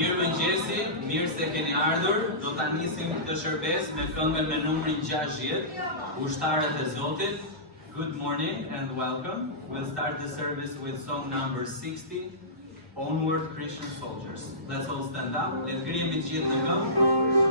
Mirëmëngjesi, mirë se keni ardhur. Do ta nisim këtë shërbes me këngën me numrin 60, Ushtarët e Zotit. Good morning and welcome. We'll start the service with song number 60, Onward Christian Soldiers. Let's all stand up. Le të ngrihemi të gjithë në këngë.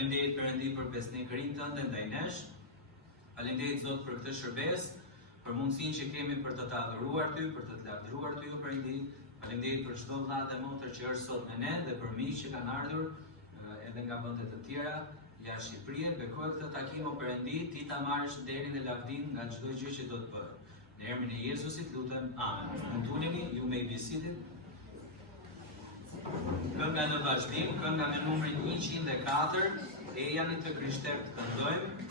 Faleminderit Perëndi për besnikërinë tënde ndaj nesh. Faleminderit Zot për këtë shërbes, për mundësinë që kemi për të adhuruar Ty, për të lavdëruar Ty, o Perëndi. Faleminderit për çdo vëlla dhe motër që është sot me ne dhe për miq që kanë ardhur edhe nga vende të tjera jashtë Shqipërisë. Bekoj këtë takim o Perëndi, Ti ta marrësh nderin dhe lavdin nga çdo gjë që do të bëj. Në emrin e Jezusit lutem. Amen. Mundunemi, you may be seated. Kënga në vazhdim, kënga me numrin 104, e janë të krishterë të këndojmë,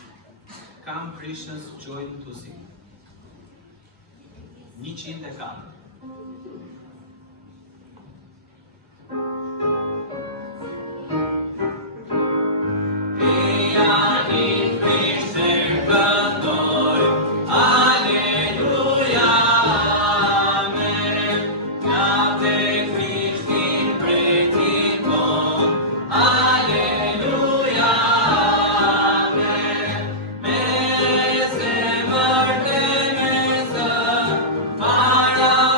Come Christians Join to Sing. 104. Para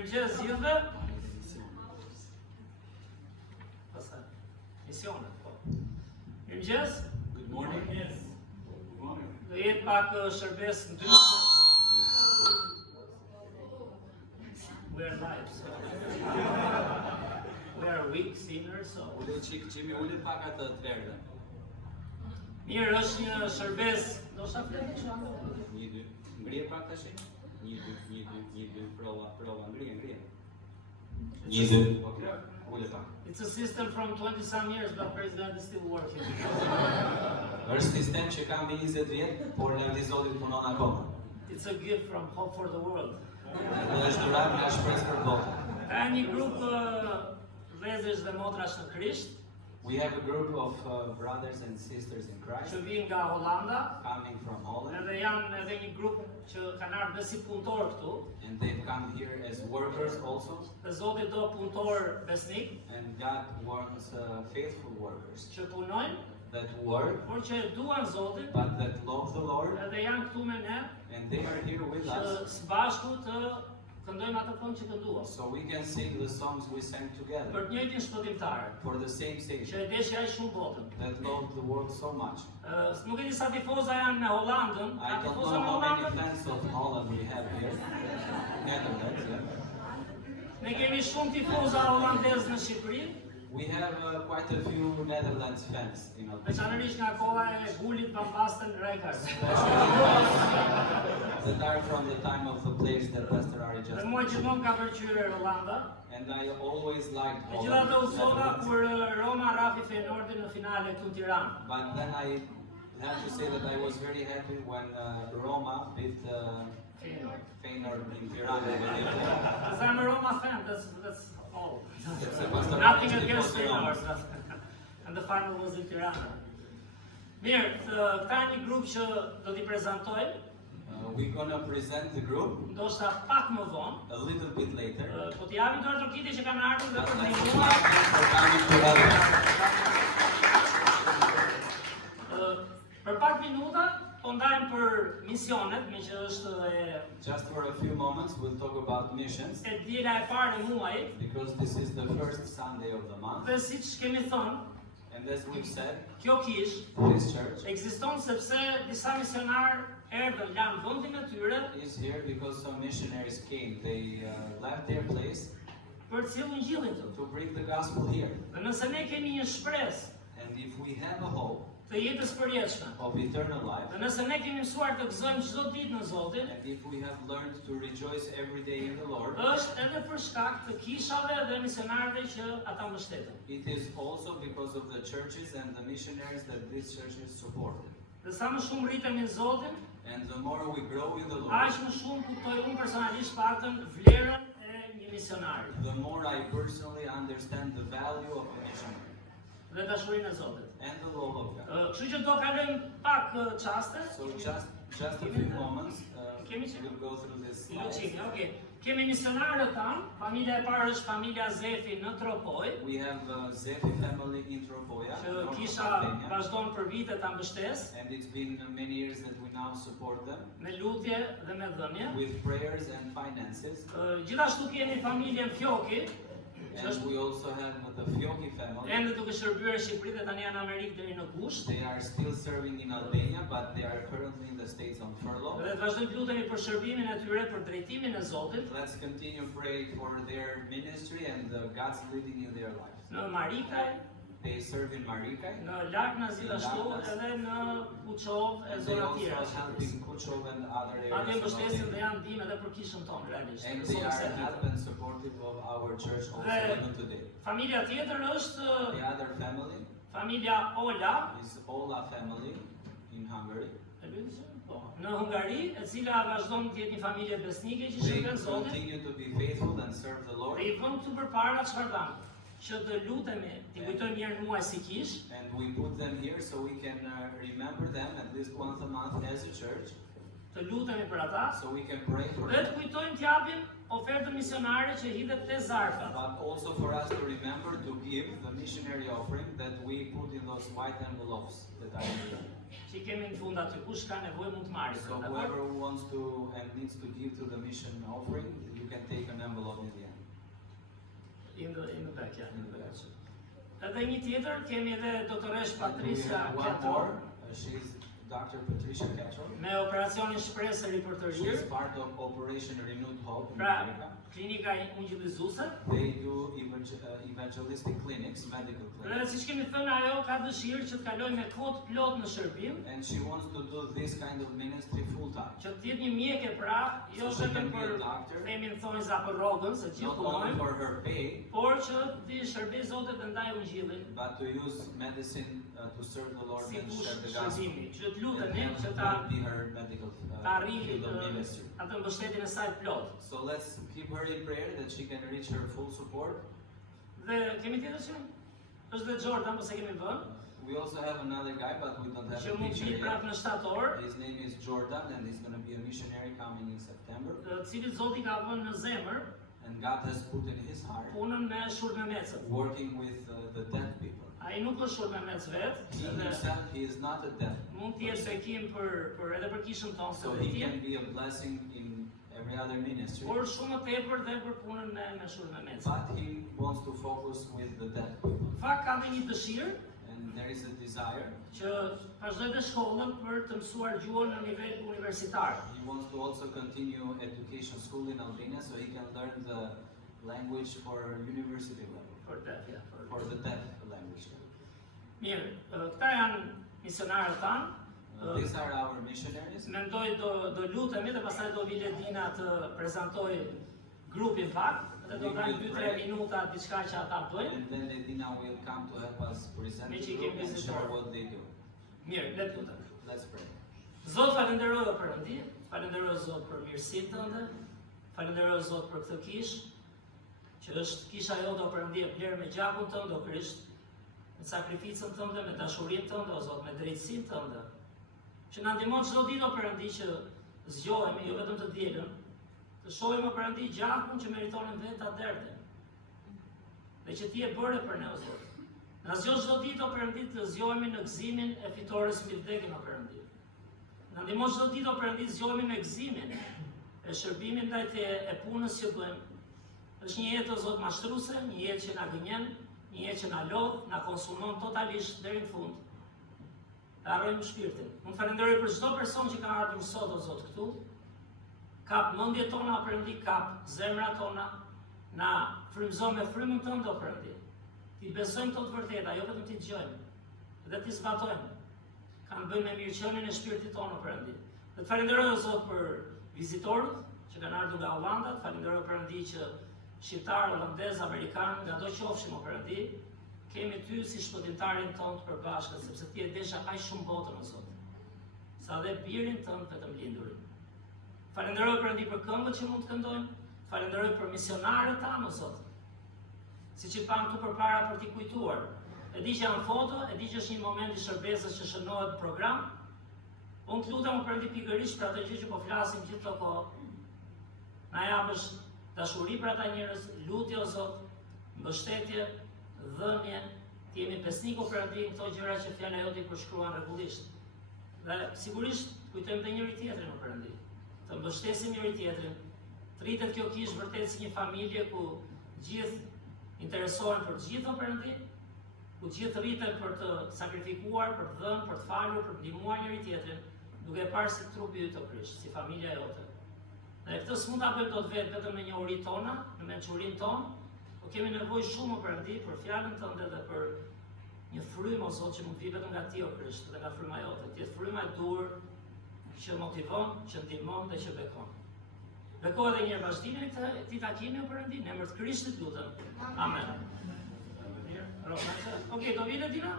Mirëmëngjes gjithëve. Pastaj. Misionet, po. Mirëmëngjes. Good morning. Do jetë pak shërbes ndryshe. We are live, so we are weak sinners, so. Ullet qemi ullet pak atë të verdhe. Mirë, është një shërbes. Do sa fletë që ando? 1, 2. Ngrije pak tash? 1, 2, prova, ngrije. 1, 2. Okej. Ullet pak. It's a system from 20 some years, but praise God is still working. Është sistem që ka mbi 20 vjet, por lavdi Zotit punon akoma. It's a gift from Hope for the World. Dhe është dhurat nga shpresë për botën. Ka një grup vëllezësh dhe motrash në Krisht, We have a group of brothers and sisters in Christ që vijnë nga Hollanda, coming from Holland, edhe janë edhe një grup që kanë ardhur si punëtor këtu. and they've come here as workers also, Dhe Zoti do punëtor besnik and God wants faithful workers që punojnë, that work, por që e duan Zotin, but that love the Lord, edhe janë këtu me ne and they are here with që us, së bashku të këndojmë atë këngë që kënduam. so we can sing the songs we sang Për together të njëjtin shpëtimtar, for the same që Savior e deshi aq shumë botën. that loved the world so much. Nuk e di sa tifoza janë me Hollandën, ka I don't tifoza know me how many Hollandën. fans of Holland we have here. Netherlands, yeah. Ne kemi shumë tifoza holandezë në Shqipëri, We have quite a few Netherlands fans in Albania. veçanërisht nga koha e Gulit Van Basten Rijkaard. That are from the time of the players that Pastor Ari just Dhe mua mentioned. gjithmonë ka pëlqyer Hollanda. And I always liked Megjithatë u sova Netherlands. kur Roma rafi Feyenoordin në finale këtu në Tiranë. But then I have to say that I was very happy when Roma beat Feyenoord. Feyenoord in Tirana. Because I'm a Roma fan, that's all. It's a Pastor Nothing Ari against tifosi Feyenoord. Romës. And the final was in Tirana. Mirë, ka një grup që do t'i prezantojmë, We're gonna present the group ndoshta pak më vonë. a little bit later. Po t'i japim dorë Turkiti që kanë ardhur dhe But për let's ndihmuar. thank them for coming together. Për pak minuta, po ndajmë për misionet, me që është Just for a few moments, we'll talk about missions e djela e parë e muajit, because this is the first Sunday of the month. dhe siç kemi thënë, And as we've said, kjo kish this church ekziston sepse disa misionar erdhën, lanë vendin e tyre is here because some missionaries came. They left their place për të cilën ngjillin këtu. to bring the gospel here. Dhe nëse ne kemi një shpresë And if we have a hope të jetës përjetshme, of eternal life, dhe nëse ne kemi mësuar të gëzojmë çdo ditë në Zotin, and if we have learned to rejoice every day in the Lord, është edhe për shkak të kishave dhe misionarëve që ata mbështeten. it is also because of the churches and the missionaries that these churches support. Dhe sa më shumë rritemi në Zotin, And the more we grow in the Lord, aq më shumë kuptoj unë personalisht paktën vlerën e një misionari the more I personally understand the value of a missionary dhe dashurinë e Zotit. and the love of God. Kështu që do kalojmë pak çaste. So just a few moments, Kemi që? we'll go through this Si slide. Luçini, okay. Kemi misionarët tanë, familja e parë është familja Zefi në Tropoj, We have Zefi family in Tropoja, që North kisha Albania, vazhdon për vite ta mbështes and it's been many years that we now support them me lutje dhe me dhënie. with prayers and finances. Gjithashtu kemi familjen Fjoki, që And është we also have the Fjoki family. ende duke shërbyer në Shqipëri dhe tani janë në Amerikë deri në gusht. They are still serving in Albania, but they are currently in the States on furlough. Dhe të vazhdojmë të lutemi për shërbimin e tyre, për drejtimin e Zotit Let's continue praying for their ministry and God's leading in their lives. në Marikaj, They serve in Marikaj. në Lakna gjithashtu Laknas. edhe në Kuçov e And they zona also tjera. help in Kuchov and other Ate areas of mbështesin dhe Albania. janë ndihmë edhe për kishën tonë realisht. And në they Sot are Setit. help and supportive of our church also Dhe- even today. Familja tjetër është The other family familja Ola, is Ola family in Hungary. e bëni që? Po, në Hungari, e cila vazhdon të jetë një familje besnike që They shërben Zotin. continue to be faithful and serve the Lord. Dhe i vëmë këtu përpara çfarë dam? Që të lutemi, t'i kujtojmë një herë në muaj si kish, And we put them here so we can remember them at least once a month as a church, të lutemi për ata, so we can pray for dhe them. të kujtojmë t'japim ofertën misionare që hidhet te zarfat. But also for us to remember to give the missionary offering that we put in those white envelopes that are here. Që i kemi në fund aty, kush ka nevojë mund të marrë. So whoever wants to and needs to give to the mission offering, you can take an envelope in the end. In the back, yeah. In the back. Edhe një tjetër, kemi edhe doktoresh And we Patricia have one Kato more. She's Dr. Patricia Ketchell. me operacionin shpresë për të She's rirë. part of Operation Renewed Hope in Pra, America. klinika ungjillizuese. They do evangelistic clinics, medical Dhe clinics. siç kemi thënë, ajo ka dëshirë që të kalojë me kohë plot në shërbim, And she wants to do this kind of ministry full time. që të jetë një mjeke pra, jo So she vetëm can be a për doctor, themin thonë za për rrogën, se gjithë not only punojmë, for her pay, por që të shërbej Zotit dhe ndaj ungjillin but to use medicine to serve the Lord si and kush share the gospel. shërbimi. Që të And lutemi që that ta be her medical arrijë field of ministry. atë mbështetjen e saj plot. So let's keep her in prayer that she can reach her full support. Dhe kemi tjetër që? Është dhe Jordan, po se kemi vënë, We also have another guy, but we don't have që a mund të picture vitë prapë yet. në shtator, His name is Jordan, and he's going to be a missionary coming in September. të cilit Zoti ka vënë në zemër And God has put in his heart punën me shurmëmecët. working with the deaf people. Ai nuk është shurmëmec vetë, He edhe himself, he is not a deaf mund të jetë bekim edhe për kishën tonë so së he vetia, can be a blessing in every other ministry. por shumë më tepër dhe për punën me shurmëmecët. But he wants to focus with the deaf people. Në fakt ka dhe një dëshirë And there is a desire. që vazhdoj të shkollën për të mësuar gjuhën në nivel universitar. He wants to also continue education school in Albania so he can learn the language for university level, Për të, ja, for the deaf language. Mirë, këta janë misionarët tanë. These are our missionaries. Mendoj do lutemi dhe pastaj do vi Ledina të prezantoj grupin pak dhe do dajmë 2-3 minuta diçka që ata bëjnë. And then Edina will come to help us present Me the që i group kemi and vizitor. share what they do. Mirë, le të lutem. Let's pray. Zot, falenderoj o Perëndi, falenderoj Zot për mirësinë tënde, falenderoj Zot për këtë kishë, që është kisha jote o Perëndi e blerë me gjakun tënd o Krisht, me sakrificën tënde, me dashurinë tënde o Zot, me drejtësinë tënde. Që na ndihmon çdo ditë o Perëndi që zgjohemi jo vetëm të dielën, të shohim o Perëndi gjakun që meritonin vetë ta derdhim. Dhe që ti e bëre për ne o Zot. Na zgjo çdo ditë o Perëndi të zgjohemi në gëzimin e fitores mbi vdekjen o Perëndi. Na ndihmo çdo ditë o Perëndi zgjohemi në gëzimin e shërbimit ndaj te e punës që bëjmë. Është një jetë o Zot mashtruese, një jetë që na gënjen, një jetë që na lodh, na konsumon totalisht deri në fund. Të harrojmë shpirtin. Unë falenderoj për çdo person që ka ardhur sot o Zot këtu. Kap mendjet tona o Perëndi, kap zemrat tona, na frymëzo me frymën tënde o Perëndi. Ti besojmë të vërteta, jo vetëm ti dëgjojmë, dhe ti zbatojmë. Kanë bënë me mirëqenien e shpirtit tonë o Perëndi. Dhe të falenderoj o Zot për vizitorët që kanë ardhur nga Hollanda, të falenderoj Perëndi që shqiptar, holandez, amerikan, nga do qofshim o Perëndi, kemi ty si shpëtimtarin tonë të përbashkët, sepse ti e desha kaq shumë botën o Zot. Sa dhe birin tënd vetëm lindurin. Falenderoj Perëndi për këngët që mund të këndojmë, falenderoj për misionarët tanë o Zot. Siç i pam këtu përpara për t'i kujtuar. E di që janë foto, e di që është një moment i shërbesës që shënohet program. Unë të lutem o Perëndi pikërisht për atë gjë që po flasim gjithë këto kohë. Na japësh dashuri për ata njerëz, lutje o Zot, mbështetje, dhënie, të jemi besnik o Perëndi në këto gjëra që fjala jote i përshkruan rregullisht. Dhe sigurisht kujtojmë dhe njëri tjetrin o Perëndi. Të mbështesim njëri tjetrin. Të rritet kjo kishë vërtet si një familje ku gjithë interesohen për gjithë o Perëndi, ku gjithë rriten për të sakrifikuar, për të dhënë, për të falur, për të ndihmuar njëri tjetrin, duke parë si trupi yt o Krisht, si familja jote. Dhe këtë s'mund ta bëjmë dot vetëm në njohurinë tona, në mençurinë tonë, po kemi nevojë shumë o Perëndi për fjalën tënde dhe për një frymë o Zot që mund të vi vetëm nga ti o Krisht dhe nga fryma jote. Ti je fryma e dur që motivon, që ndihmon dhe që bekon. Bekoj edhe një herë vazhdimin e këtij takimi o Perëndi, në emër të Krishtit lutem. Amen. Okej, do vile Dina?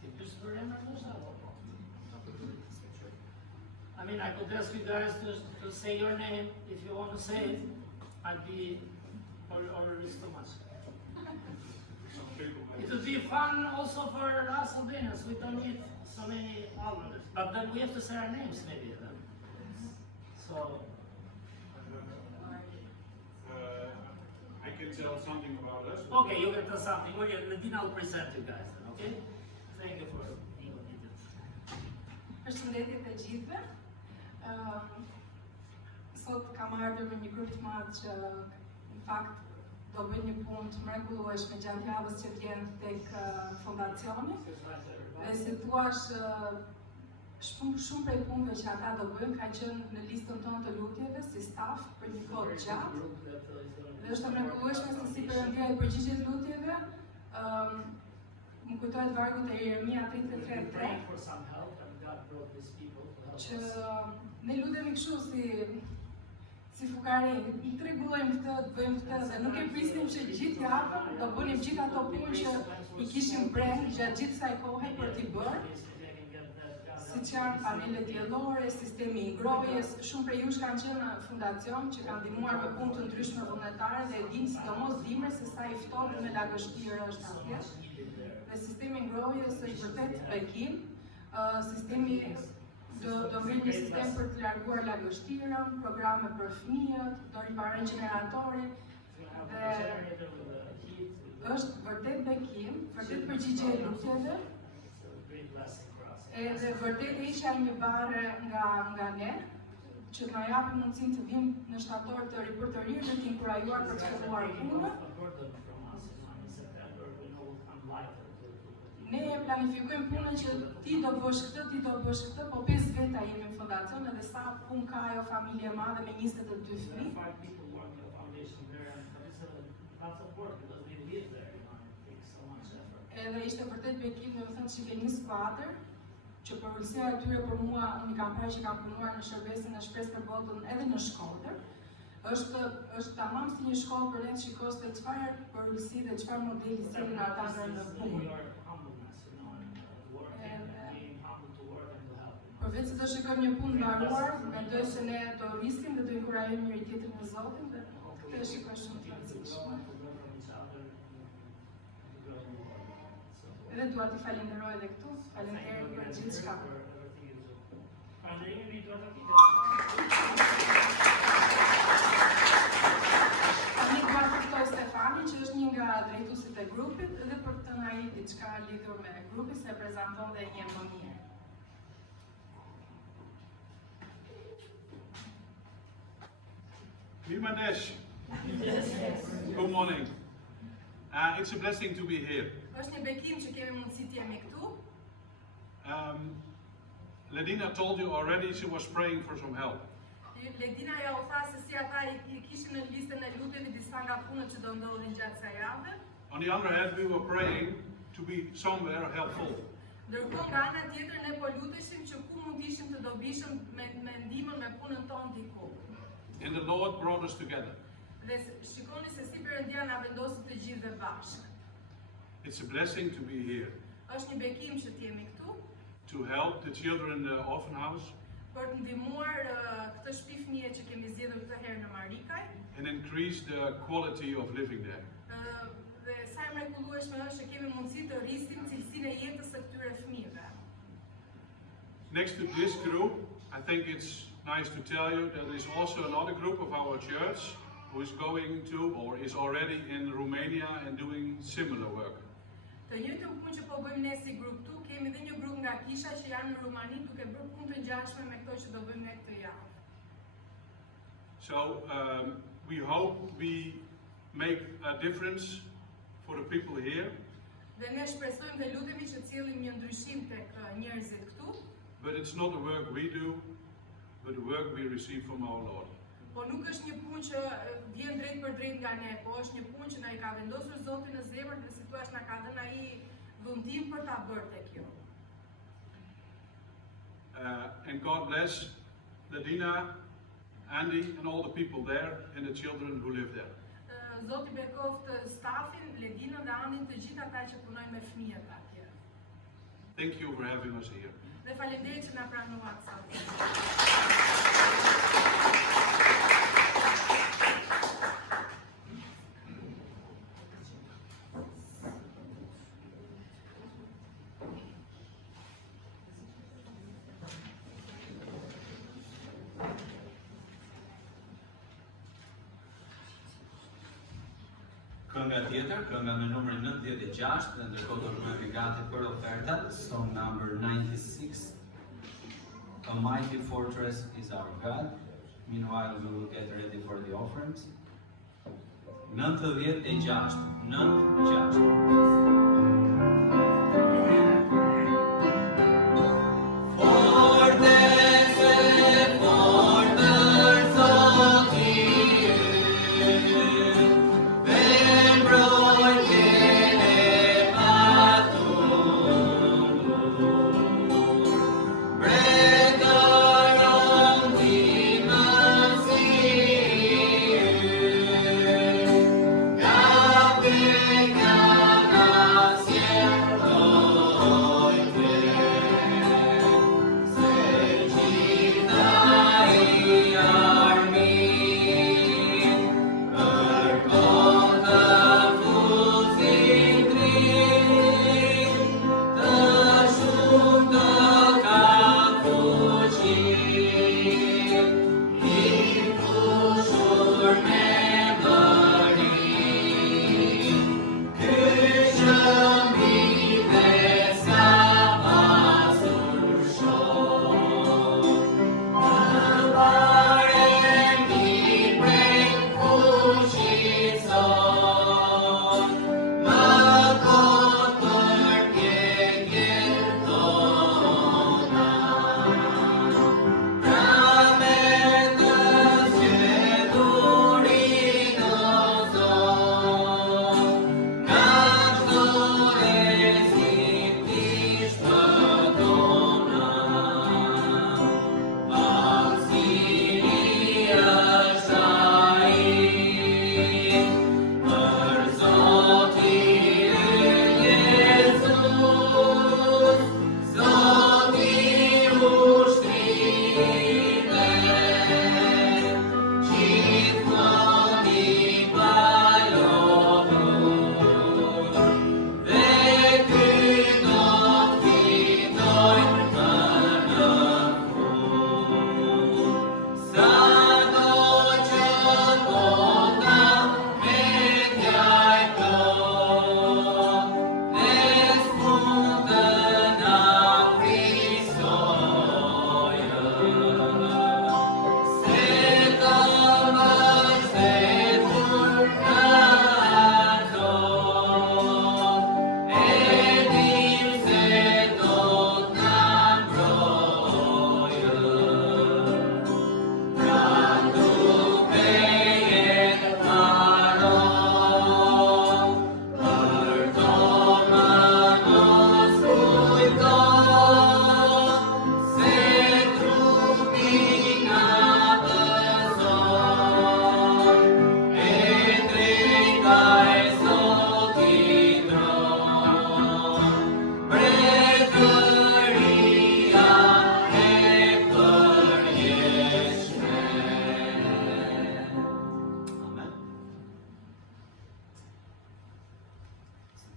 Ti pyes për emrin ndoshta? I mean, I could ask you guys to say your name if you want to say it. I'd be, or it's too much. It would be fun also for us Albanians. We don't need so many Albanians, but then we have to say our names maybe then. So. I can tell something about us. Okay, you can tell something. Okay, Ledina will present you guys then, okay? Thank you for being with me. Përshëndetje të gjithëve. sot kam ardhur me një grup të madh që në fakt do bëjnë një punë të mrekullueshme gjatë javës që vjen tek fondacioni. Dhe si thuash, shumë prej punëve që ata do bëjnë kanë qenë në listën tonë të lutjeve si staf për një kohë gjatë. Dhe është e mrekullueshme se si Perëndia i përgjigjet lutjeve. Më kujtohet vargu te Jeremia 33:3 që ne lutemi kështu si fukare, i tregojmë këtë, të bëjmë këtë dhe nuk e prisnim që gjithë javën do bënim gjithë ato punë që i kishim brend gjatë gjithë kësaj kohe për t'i bërë. Siç janë panelet diellore, sistemi i ngrohjes, shumë prej jush kanë qenë në fundacion që kanë ndihmuar me punë të ndryshme vullnetare dhe dinë sidomos dimër se sa i ftohtë me lagështirë është atje. Dhe sistemi i ngrohjes është vërtet bekim. Sistemi do vjen një sistem për të larguar lagështirën, programe për fëmijët, do riparen gjeneratorin dhe është vërtet bekim, vërtet përgjigje e lutjeve. Edhe vërtet isha një bare nga ne, që na japi mundësinë të vim në shtator të ri për të rirë dhe të inkurajuar për të filluar punën. Ne planifikojmë punën që ti do bësh këtë, po 5 veta jemi në fondacion edhe sa punë ka ajo familje e madhe me 22 fëmijë. Edhe ishte vërtet bekim, domethënë që keni një skuadër që për ulësia e tyre për mua, unë i kam parë që kam punuar në shërbesin e Shpresë për Botën edhe në Shkodër. Është tamam si një shkollë për ne të shikos se çfarë për ulësi dhe çfarë modeli sjellin ata në punë. Përveç se do shikojmë një punë mbaruar, mendoj se ne do rrisim dhe do inkurajojmë njëri tjetrin në Zotin dhe këtë e shikoj shumë të rëndësishme. Edhe dua t'i falenderoj edhe këtu, falenderoj për gjithçka. Tani dua të ftoj Stefanin, që është një nga drejtuesit e grupit, edhe për të na i diçka lidhur me grupin, se prezanton dhe një më mirë. Mimanesh. Good morning. It's a blessing to be here. Është një bekim që kemi mundësi të jemi këtu. Ledina told you already she was praying for some help. Ledina ja u tha se si ata i kishin në listën e lutjeve disa nga punët që do ndodhin gjatë kësaj jave. On the other hand, we were praying to be somewhere helpful. Ndërkohë nga ana tjetër ne po luteshim që ku mund ishim të dobishëm me ndihmën me punën tonë diku. And the Lord brought us together. Dhe shikoni se si Perëndia na vendosi të gjithëve bashkë. It's a blessing to be here. Është një bekim që të jemi këtu. To help the children in the orphan house. Për të ndihmuar këtë shtëpi fëmijë që kemi zgjedhur këtë herë në Marikaj. And increase the quality of living there. Dhe sa e mrekullueshme është që kemi mundësi të rrisim cilësinë e jetës së këtyre fëmijëve. Next to this group, I think it's nice to tell you that there is also another group of our church who is going to or is already in Romania and doing similar work. Të njëjtën punë që po bëjmë ne si grup këtu, kemi edhe një grup nga Kisha që janë në Rumani duke bërë punë të ngjashme me këto që do bëjmë ne këtë javë. So we hope we make a difference for the people here. Dhe ne shpresojmë dhe lutemi që të sjellim një ndryshim tek njerëzit këtu. But it's not the work we do, but the work we receive from our Lord. Po nuk është një punë që vjen drejt për drejt nga ne, po është një punë që na i ka vendosur Zoti në zemër dhe si thua na ka dhënë ai dhuntim për ta bërë tek kjo. And God bless Ledina, Andy, and all the people there and the children who live there. Zoti bekoft stafin, Ledinën dhe Andin, të gjithë ata që punojnë me fëmijët atje. Thank you for having us here. Dhe faleminderit që na pranuat sot. Kënga tjetër, kënga me numrin 96 dhe ndërkohë do të bëhemi gati për ofertat, song number 96. A mighty fortress is our God. Meanwhile, we will get ready for the offerings. 96. 96.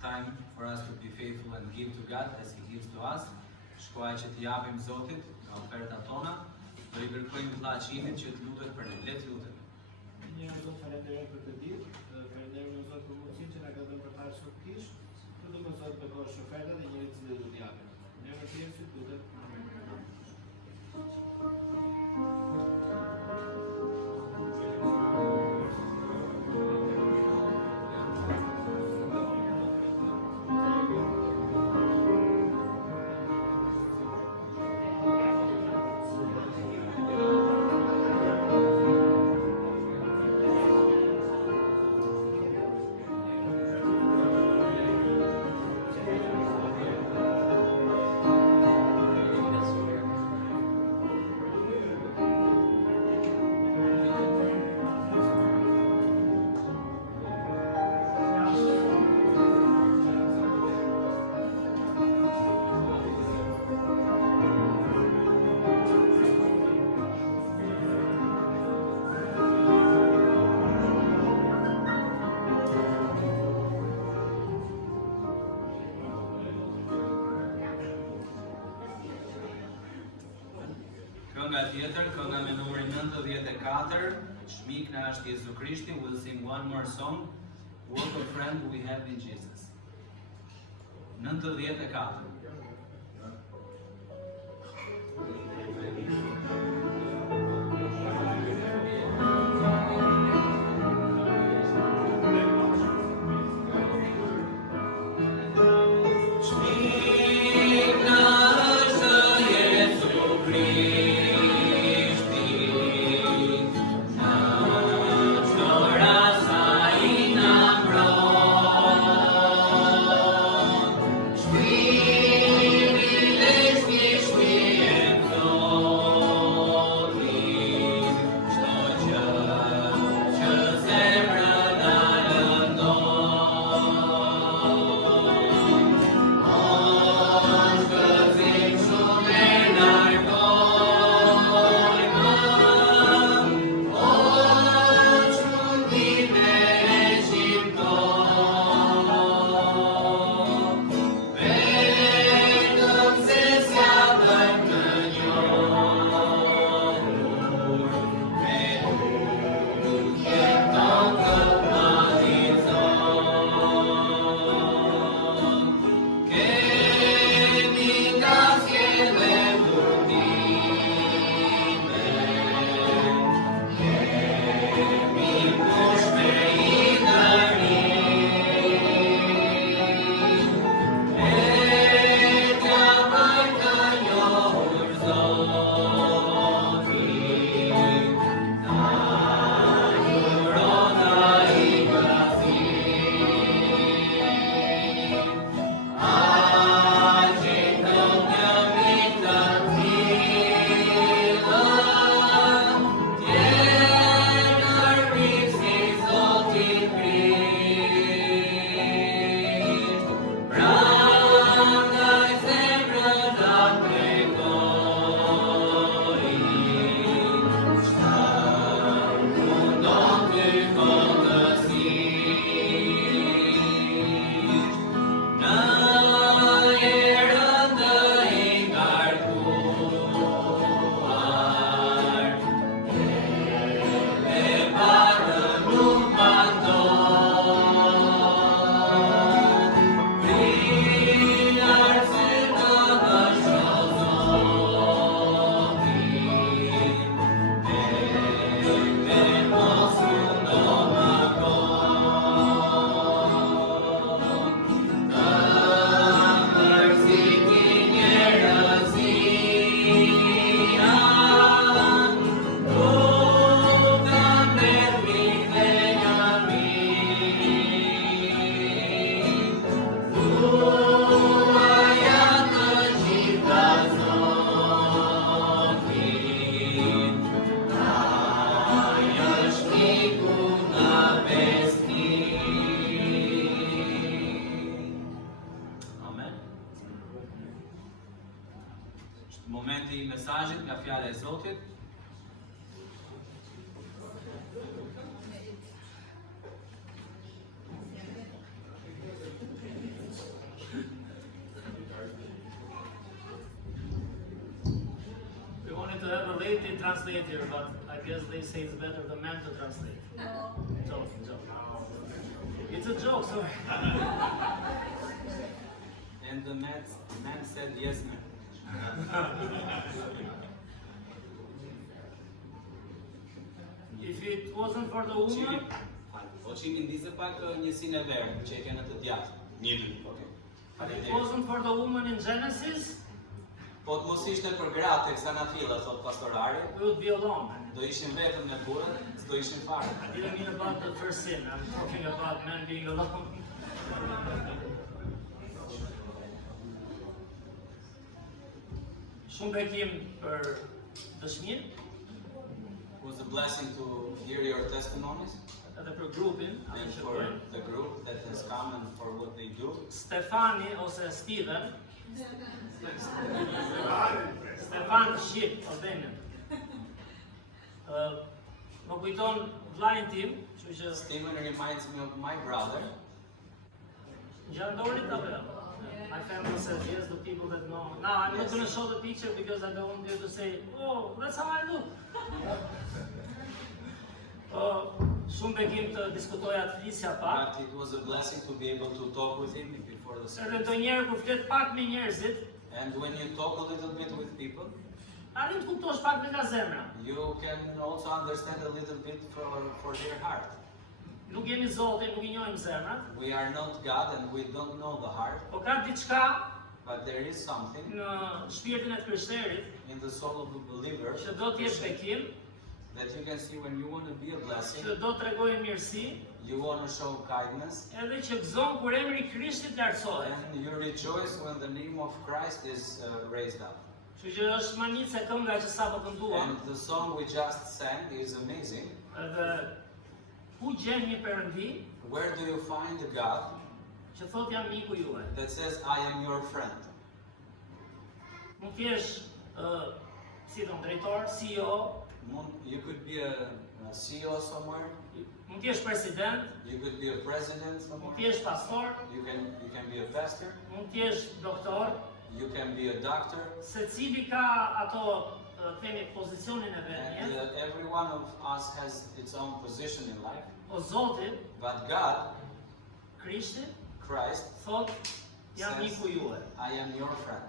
Time for us to be faithful and give to God as He gives to us. Shkoj që t'i japim Zotit nga ofertat tona, do I kërkojmë vllaqimit që të lutet për ne. Le të lutem. Një Zot falenderoj për këtë ditë, falenderoj Zot për mundësinë që na ka dhënë për ta shkëlqyer, të lutem Zot të bësh oferta dhe njerëzit që do t'i japin. Ne vërtet si lutet. Kënga tjetër, kënga me numrin 94, Shmikna është Jezu Krishti. We'll sing one more song, What a Friend We Have in Jesus. 94. momenti I mesazhit nga fjala e Zotit. We wanted to have a lady translate here, but I guess they say it's better the man to translate. Joke. It's a joke, sorry. And the man said yes, ma'am. If it wasn't for the woman, Po qimi ndizë pak njësinë e verë që e ke në të djathtë. Një, dy, okay. if it Faleminderit. wasn't for the woman in Genesis, Po të mos ishte për gratë teksa na filla, thot pastorari, we would be alone. do ishim vetëm me burrë, s'do ishim fare. I didn't mean about the first sin. I'm talking about men being alone. Shumë bekim për dëshminë, It was a blessing to hear your testimonies edhe për grupin, atë and që for bëjmë. the group that has come and for what they do. Stefani ose Steven, Stefan Shqip, Albanian. Më kujton vllajin tim, kështu që Stephen reminds me of my brother. Gjandorit apo jo? My family says yes, the people that know. Now I'm not going to show the picture because I don't want you to say, oh, that's how I look. Shumë bekim të diskutoja të flisja pak. But it was a blessing to be able to talk with him before the Edhe service. ndonjëherë kur flet pak me njerëzit, And when you talk a little bit with people, arrin të kuptosh pak nga zemra. you can also understand a little bit for their heart. Nuk jemi Zotin, nuk I njohim zemrat, We are not God and we don't know the heart, por ka diçka but there is something në shpirtin e të krishterit in the soul of the believer që do të jep bekim, that you can see when you want to be a blessing, që do të tregojë mirësi, you want to show kindness, edhe që gëzon kur emri I Krishtit lartësohet. and you rejoice when the name of Christ is raised up. Kështu që është manica e kënga që sapo kënduam. And the song we just sang is amazing. Edhe ku gjen një Perëndi Where do you find a God që thot jam miku juaj. that says, I am your friend? Mund të jesh si thon drejtor, CEO, You could be a CEO somewhere, mund të jesh president, you could be a president mund të somewhere, jesh pastor, you can be a pastor, mund të jesh doktor, you can be a doctor, secili ka ato themi pozicionin e vet në and jetë. every one of us has its own position in life. O Zoti, But God, Krishti, Christ, thot jam says, miku juaj. I am your friend.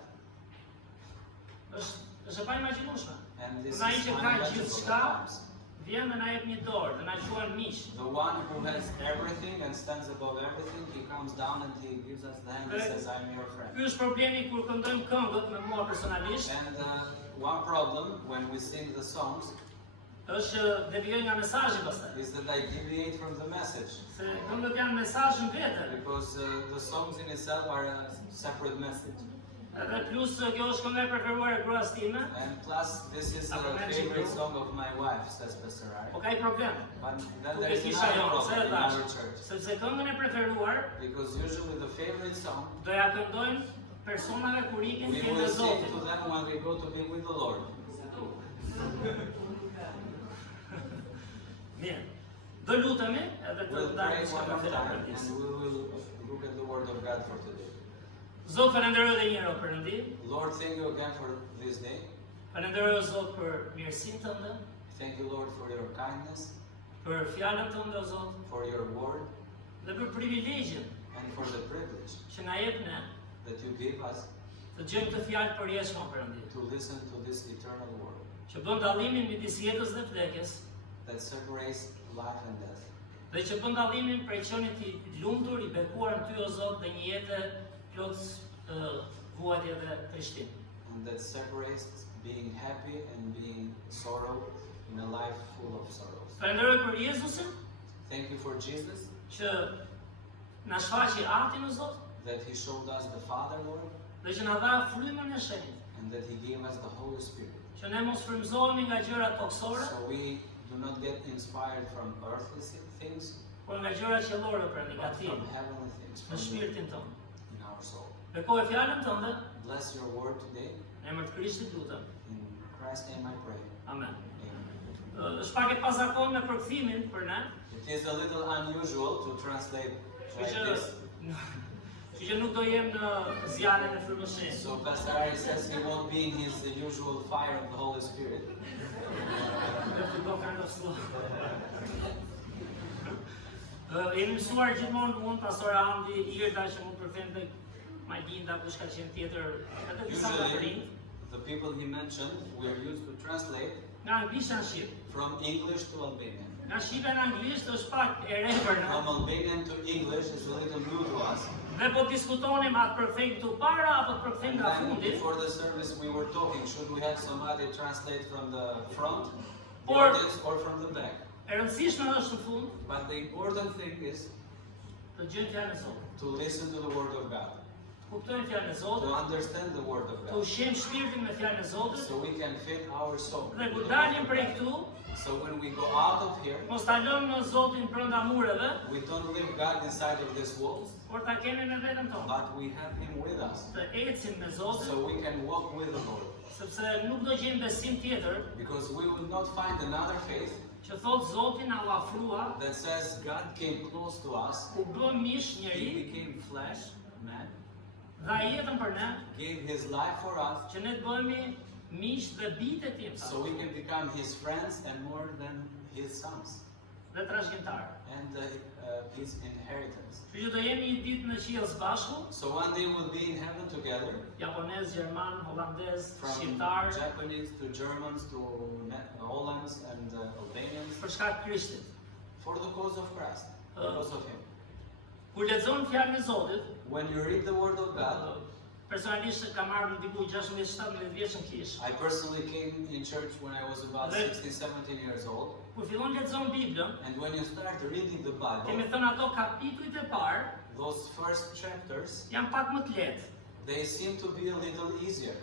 Është e pa imagjinueshme. And this is Ai që ka unimaginable gjithçka, at times. vjen dhe na jep një dorë, dhe na quhen miq. The one who has everything and stands above everything, he comes down and he gives us the hand and says, I am your friend. Ky është problemi kur këndojmë këngët me mua personalisht, And one problem when we sing the songs është që devijoj nga mesazhi pastaj. is that I deviate from the message. Se këngët janë mesazh në vete. Because the songs in itself are a separate message. Edhe plus kjo është kënga e preferuar e gruas time, And plus, this is a favorite song of my wife, says Pastor po Ari. ka I problem. But then Ku there e is kisha another jo, se problem e in our thash. church. Sepse këngën e preferuar Because usually the favorite song, do ja këndojnë personave kur ikin we të will e sing to Zotit. them when we go to be with the Lord. Mirë. Do lutemi edhe të We'll ndajmë pray diçka one nga more fjala e time Perëndisë. and we will look at the Word of God for today. Zot, falenderoj edhe një herë o Perëndi. Lord, thank you again for this day. Falenderoj o Zot për mirësinë tënde, Thank you, Lord, for your kindness, për fjalën tënde o Zot, for your word, dhe për privilegjin and for the privilege që na jep ne that you give us të gjejmë të fjalë përjetshme o Perëndi, to listen to this eternal word që bën dallimin midis jetës dhe vdekjes, that separates life and death, dhe që bën dallimin prej qenit I lumtur, I bekuar në Ty o Zot dhe një jetë plot vuajtje dhe trishtim. and that separates being happy and being sorrow in a life full of sorrows. Falenderoj për Jezusin Thank you for Jesus, që na shfaqi Atin o Zot that He showed us the Father, Lord, dhe që na dha frymën e Shenjtë, and that He gave us the Holy Spirit. që ne mos frymëzohemi nga gjëra toksore, So we do not get inspired from earthly things, por nga gjëra qiellore Perëndi, nga but Ti, from heavenly things, në from you, shpirtin tonë. in our soul. Bekoj fjalën tënde, Bless your word today. në emër të Krishtit lutem. In Christ's name I pray. Amen. Amen. Është pak e pazakon me përkthimin për ne, It is a little unusual to translate like this. Kështu që nuk do jem në zjarrin e frymëshrisë. So Pastor Ari says he won't be in his usual fire of the Holy Spirit. Have to go kind of slow. Jemi mësuar gjithmonë unë, pastor Andi, Irda që mund përfem dhe Majlinda, kush ka qenë tjetër, edhe disa nga të Usually, rinj, the people he mentioned, we are used to translate nga anglisht në shqip. from English to Albanian. Nga shqipe në anglisht është pak e re për ne. From Albanian to English is a little new to us. Dhe po diskutonim atë përkthejmë këtu para apo të përkthejmë And nga then fundi. before the service we were talking, should we have somebody translate from the front, the Or- audience, or from the back? E rëndësishme është në fund But the important thing is të gjejmë fjalën e Zotit. to listen to the Word of God, Kuptojmë fjalën e to Zotit, understand the Word of të God, ushqejmë shpirtin me fjalën e Zotit, so we can fit our soul. dhe kur dalim prej këtu, So when we go out of here, mos ta lëmë në Zotin brenda mureve, we don't leave God inside of these walls, por ta kemi me veten tonë. but we have Him with us, Të ecim me Zotin, so we can walk with the Lord. sepse nuk do gjejmë besim tjetër Because we will not find another faith që thot Zoti na u afrua, that says God came close to us, u bë mish He njeri, became flesh, man, dha jetën për ne, gave His life for us, që ne të bëhemi mish dhe bitë e tij, so we can become His friends and more than His sons, dhe trashëgimtar. and His inheritance. Kështu që do jemi një ditë në qiell së bashku, So one day we'll be in heaven together, japonez, gjerman, holandez, from shqiptar, Japanese to Germans to Hollands and Albanians, për shkak të Krishtit. for the cause of Christ, because of Him. Kur lexon fjalën e Zotit, When you read the Word of God, personalisht kam marrë diku 16-17 vjeç në kish. I personally came in church when I was about 16, 17 years old, Kur fillon lexon Biblën, and when you start reading the kemi Bible, thënë ato kapitujt e parë those first chapters, janë pak më të lehtë. they seem to be a little easier.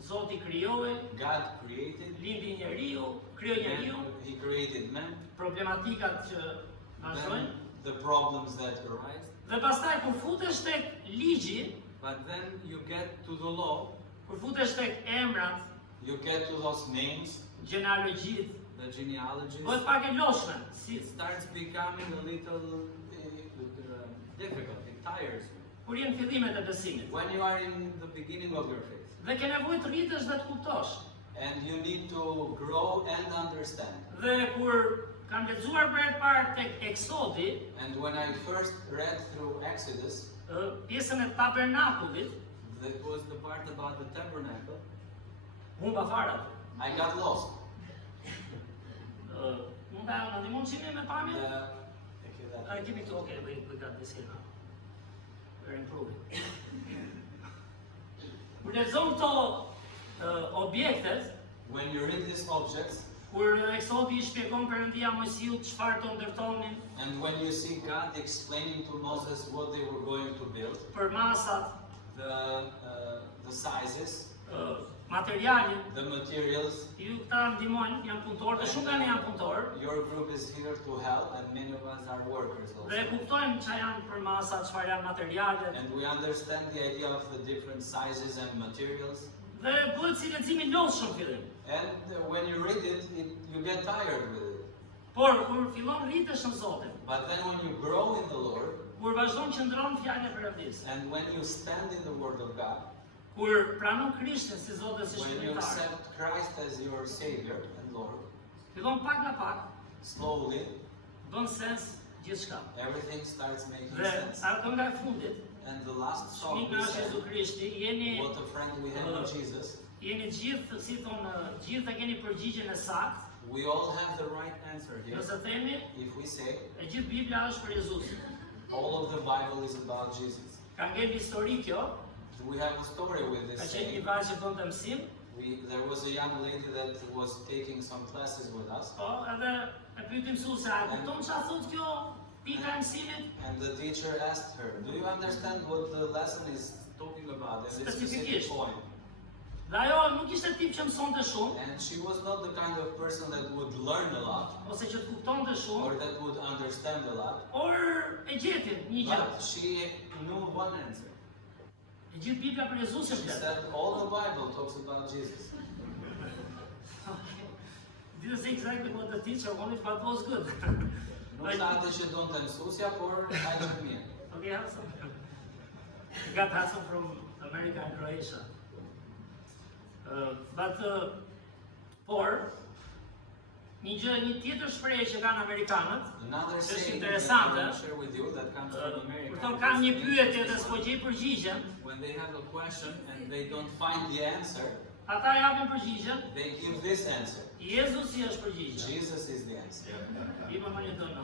Zoti krijoi, God created, lindi njeriu, krijoi njeriu, and He created man, problematikat që vazhdojnë, then the problems that arise, dhe pastaj kur futesh tek ligji, but then you get to the law, kur futesh tek emrat, you get to those names, gjenealogjit, the genealogies, bëhet pak e lodhshme. Si it starts becoming a little difficult, it tires you. kur janë fillimet e besimit. When you are in the beginning of your faith, Dhe ke nevojë të rritesh dhe të kuptosh. and you need to grow and understand. Dhe kur kam lexuar për herë të parë tek Eksodi, And when I first read through Exodus, pjesën e tabernakullit, that was the part about the tabernacle, humba fare atë. I got lost. Mund ta na ndihmon çime me pamjen? Kemi këtu, okay, we got this here now. We're improving. Kur lexon këto objektet, When you read these objects, kur Eksodi I shpjegon Perëndia Mojsiut çfarë do ndërtonin and when you see God explaining to Moses what they were going to build, për masat, the sizes, materialin, the materials, ju këta ndihmojnë, janë punëtorë, dhe shumë nga ne janë punëtorë, your group is here to help, and many of us are workers dhe also. kuptojmë çfarë janë për masa, çfarë janë materialet, And we understand the idea of the different sizes and materials. dhe bëhet si leximi I lodhshëm fillim. And when you read it, you get tired with it. Por kur fillon rritesh në Zotin, But then when you grow in the Lord, kur vazhdon qëndron fjalën e Perëndisë, and when you stand in the Word of God, kur pranon Krishtin si Zot dhe si when you shpëtimtar, accept Christ as your Savior and Lord, fillon pak nga pak, slowly bën sens gjithçka. everything starts making Dhe sense. ato nga e fundit, And the last song shmik we nga Jezu said, Krishti, jeni what a friend we have in Jesus, gjithë, si thonë, gjithë e keni përgjigjen e saktë, we all have the right answer here. nëse themi, If we say, e gjithë Biblia është për Jezusin. all of the Bible is about Jesus. Ka ngel histori kjo, We have a story with ka this qenë një saying. vajzë që bënte mësim, There was a young lady that was taking some classes with us, po edhe e pyeti mësuese, a kupton çfarë thotë kjo pika e mësimit? and the teacher asked her, do you understand what the lesson is talking about at this specific Specifikisht. point? Dhe ajo nuk ishte tip që mësonte shumë, And she was not the kind of person that would learn a lot ose që të kuptonte or shumë, that would understand a lot, por e gjeti një gjë. but she knew one answer. E gjithë Biblia për Jezusin She flet. said all the Bible talks about Jesus. Didn't say exactly what the teacher wanted, but it was good. Nuk thate që donte mësuesja, por hajde të mirë. Okay, awesome. We got awesome from America and Croatia. Por, një tjetër shprehje që kanë Amerikanët, Another është saying that I interesante, want to share with you that comes from America. kur thonë kanë një pyetje dhe s'po gjej përgjigjen, When they have a question and they don't find the answer, ata japin përgjigjen, they give this answer. Jezusi është përgjigje. Jesus is the answer. Ima më një dëno.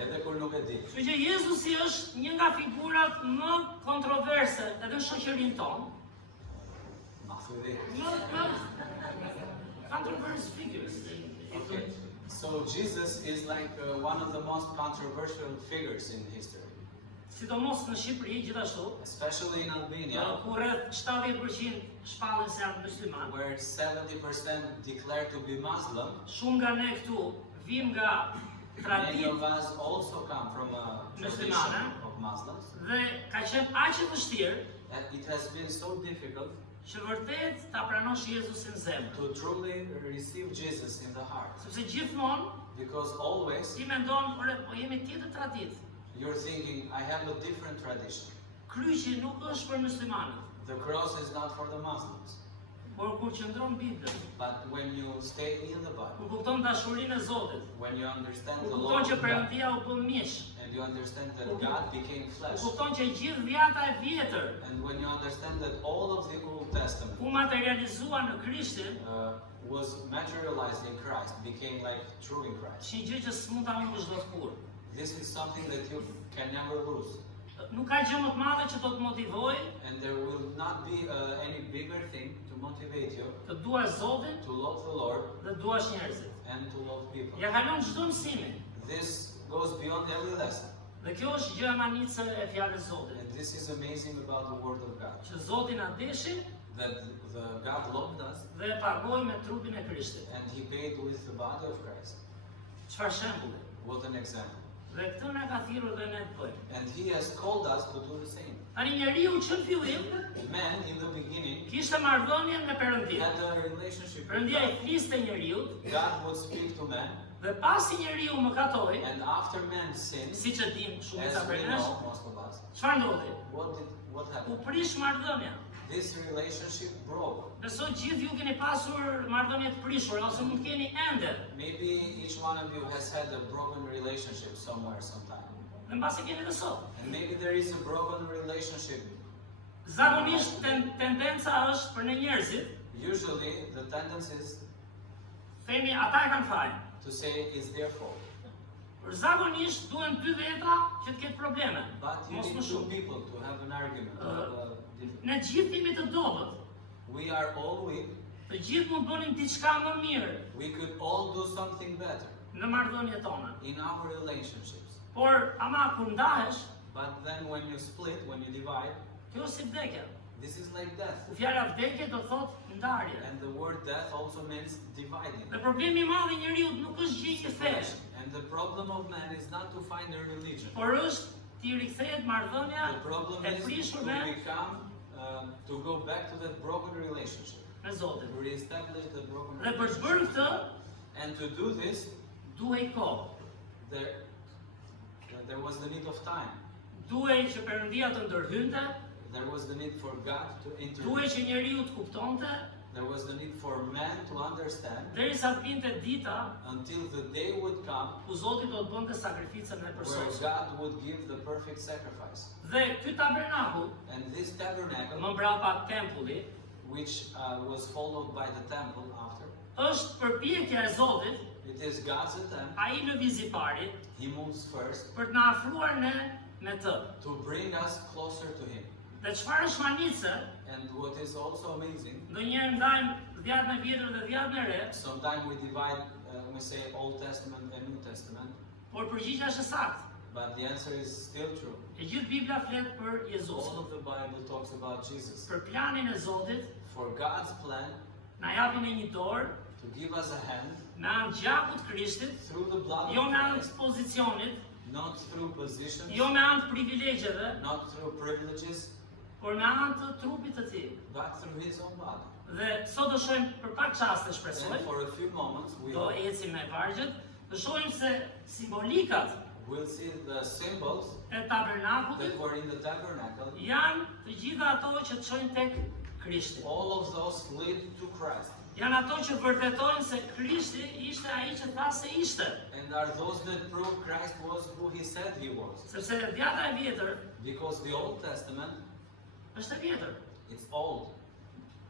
Edhe kur nuk e di. Kështu që Jezusi është një nga figurat më kontroverse edhe në shoqërinë tonë. Ma thuaj. Më controversial figures. Okay. So Jesus is like one of the most controversial figures in history, Sidomos në Shqipëri gjithashtu, especially in Albania, ku rreth 70% shpallin se janë muslimanë. where 70% declare to be Muslim. Shumë nga ne këtu vim nga Many traditë of us also come from a tradition Muslimane. of Muslims, dhe ka qenë aq e vështirë and it has been so difficult që vërtet ta pranosh Jezusin në zemër. to truly receive Jesus in the heart, Sepse gjithmonë because always ti mendon, ore, po jemi tjetër traditë. you're thinking, I have a different tradition. Kryqi nuk është për muslimanët, The cross is not for the Muslims, por kur qëndron Biblën, but when you stay in the Bible, kur kupton dashurinë e Zotit, when you understand kur the kupton Lord që of God, Perëndia u bë mish, and you understand that God became kur flesh, kupton që gjithë vjata e vjetër and when you understand that all of the Old Testament u materializua në Krishtin, was materialized in Christ, became like true in Christ. është një gjë që s'mund ta humbësh dot kurrë. This is something that you can never lose, Nuk ka gjë më të madhe që do të motivojë and there will not be any bigger thing to motivate you të duash Zotin to love the Lord dhe duash njerëzit. and to love people. Ja kalon çdo mësimin. This goes beyond every lesson, Dhe kjo është gjë e manicë e fjalës Zotit. and this is amazing about the Word of God, Që Zoti na deshi that God loved us dhe e pagoi me trupin e Krishtit. and He paid with the body of Christ. Çfarë shembulli? What an example. Dhe këtë na ka thirrur dhe ne të bëjmë. And He has called us to do the same. Tani njeriu që në fillim Man, in the beginning, kishte marrëdhënien me Perëndin. had a relationship with Perëndia i God. fliste njeriu God would speak to man, dhe pasi njeriu mëkatoi, and after man sinned, siç e din shumica as we prej nesh, know, most of us, çfarë ndodhi? what U happened? prish marrëdhënia. This relationship broke. Besoj gjithë ju keni pasur marrëdhënie të prishura ose mund keni ende. Maybe each one of you has had a broken relationship somewhere, sometime. Dhe mbasi keni dhe sot. And maybe there is a broken relationship. Zakonisht tendenca është për ne njerëzit, Usually, the tendency is themi ata e kanë fajin. to say it's their fault. Por zakonisht duhen dy vetra që të ketë probleme, But you mos need më two shumë. people to have an argument. To have a difference. Ne gjithë jemi të dobët, We are all weak. të gjithë mund bënim diçka më mirë We could all do something better në marrëdhëniet tona. in our relationships. Por ama kur ndahesh, But then when you split, when you divide, kjo është si vdekja. this is like death. Ku fjala vdekje do thotë ndarje. And the word death also means dividing. Dhe problemi i madh i njeriu nuk është gjejje fesh, And the problem of man is not to find a religion. por është ti rikthehet marrëdhënia The problem e is prishur to me become, to go back to that broken relationship, me Zotin. to reestablish the broken Dhe për të relationship. bërë këtë, And to do this, duhej kohë. there was the need of time. Duhej që Perëndia të ndërhynte, There was the need for God to duhej intervene. që njeriu të kuptonte, There was the need for man to understand derisa të vinte dita until the day would come ku Zoti do të bënte sakrificën e where përsosur. God would give the perfect sacrifice. Dhe ky tabernakull, And this tabernacle, më mbrapa tempulli, which was followed by the temple after, është përpjekja e Zotit, it is God's attempt. ai lëviz i pari, He moves first për të na afruar ne me të. to bring us closer to Him. Dhe çfarë është manice, And what is also amazing, ndonjëherë ndajmë dhjetën e vjetër dhe dhjetën e re, sometimes we divide, we say Old Testament and New Testament, por përgjigjja është e saktë. but the answer is still true. E gjithë Bibla flet për All Jezusin, of the Bible talks about Jesus. për planin e Zotit, For God's plan na japi në një dorë, to give us a hand me anë gjakut Krishtit, through the blood jo of me anë Christ, të pozicionit, not through positions, jo me anë të privilegjeve, not through privileges, por me anë të trupit të tij. but through his own body. Dhe sot do shohim për pak çaste And shpresoj, for a few moments do ecim me vargjet, do shohim se simbolikat we'll see the symbols e tabernakullit that were in the tabernacle. janë të gjitha ato që të çojnë tek Krishti. All of those lead to Christ. Janë ato që vërtetojnë se Krishti ishte ai që tha se ishte. And are those that prove Christ was who he said he was. Sepse Vjata e Vjetër Because the Old Testament, është e vjetër. it's old.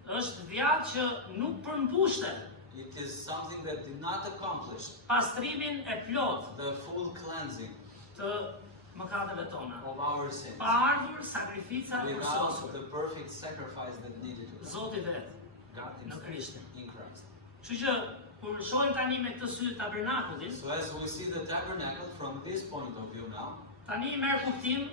Është vjatë që nuk përmbushte It is something that did not accomplish pastrimin e plot the full cleansing të mëkateve tona. of our sins Pa ardhur sakrifica without përsosur. the perfect sacrifice that needed to come. Zoti vetë. God Në himself Krishtin. in Christ. Kështu që kur shohim tani me këtë sy të tabernakullit, So as we see the tabernacle from this point of view now, tani merr kuptim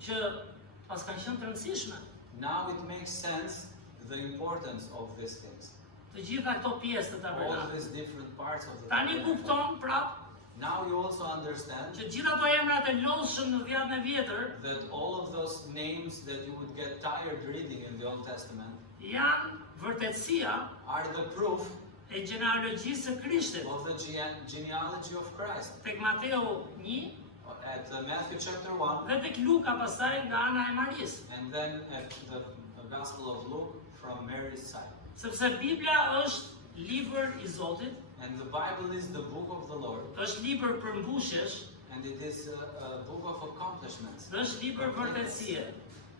që pas kanë qenë të rëndësishme now it makes sense the importance of these things. të gjitha këto pjesë të All tabernakullit. these different parts of the Tani tabernacle. kupton prap Now you also understand që gjitha ato emrat e lodhshëm në Vjatën e Vjetër that all of those names that you would get tired reading in the Old Testament janë vërtetësia are the proof e gjenealogjisë së Krishtit. of the genealogy of Christ. Tek Mateu 1 At Matthew chapter 1 dhe tek Luka pastaj nga ana e Marisë. and then at the Gospel of Luke from Mary's side. Sepse Biblia është libër i Zotit, And the Bible is the book of the Lord është libër përmbushjesh, and it is a book of accomplishments. dhe është libër vërtetësie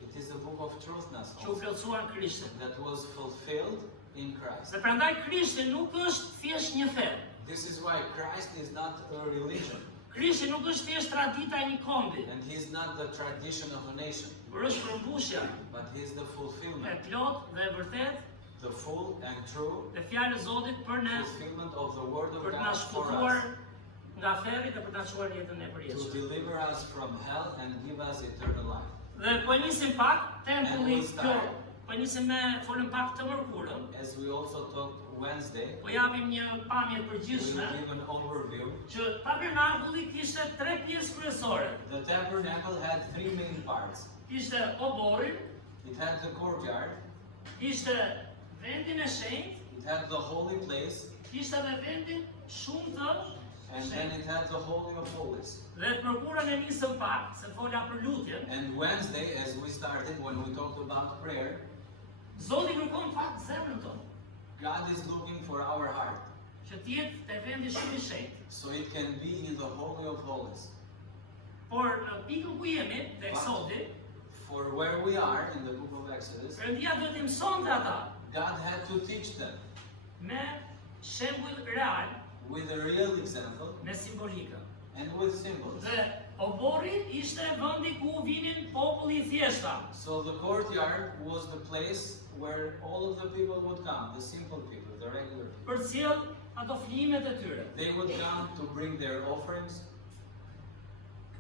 It is a book of truthness që u also, plotësuar në Krishtin. that was fulfilled in Christ. Dhe prandaj Krishti nuk është thjesht një fe. This is why Christ is not a religion Krishti nuk është thjesht tradita e një kombi, and he is not the tradition of a nation, por është përmbushja but he is the e fulfillment, plot dhe e vërtet the full and true dhe fjalë e Zotit për ne, fulfillment of the word of për të na God for shpëtuar us, nga ferri dhe për të na çuar në jetën e to përjetshme. deliver us from hell and give us eternal life. Dhe po nisim pak tempulli And we start. kjo. Po nisim me folëm pak të mërkurën. As we also talked Wednesday, Po japim një pamje të we will përgjithshme give an overview. që tabernakulli kishte tre pjesë kryesore. The tabernacle had three main parts. Kishte oborin, It had the courtyard, kishte vendin e shenjtë, it had the holy place, kishte edhe vendin shumë të and then shenjtë. it had the holy of holies. Dhe të mërkurën e nisëm pak, se fola për lutjen. And Wednesday, as we started, when we talked about prayer, Zoti kërkon fakt zemrën tonë, God is looking for our heart, që të jetë te vendi shumë i shenjtë. so it can be in the holy of holies. Por në pikën ku jemi, te Eksodi, For where we are in the book of Exodus, Perëndia duhet të mësonte ata God had to teach them me shembull real, with a real example me simbolika. and with symbols. Dhe obori ishte vendi ku vinin populli i thjeshta. So the courtyard was the place where all of the people would come, the simple people, the regular people. Për cilë ato flimet e tyre. They would come to bring their offerings.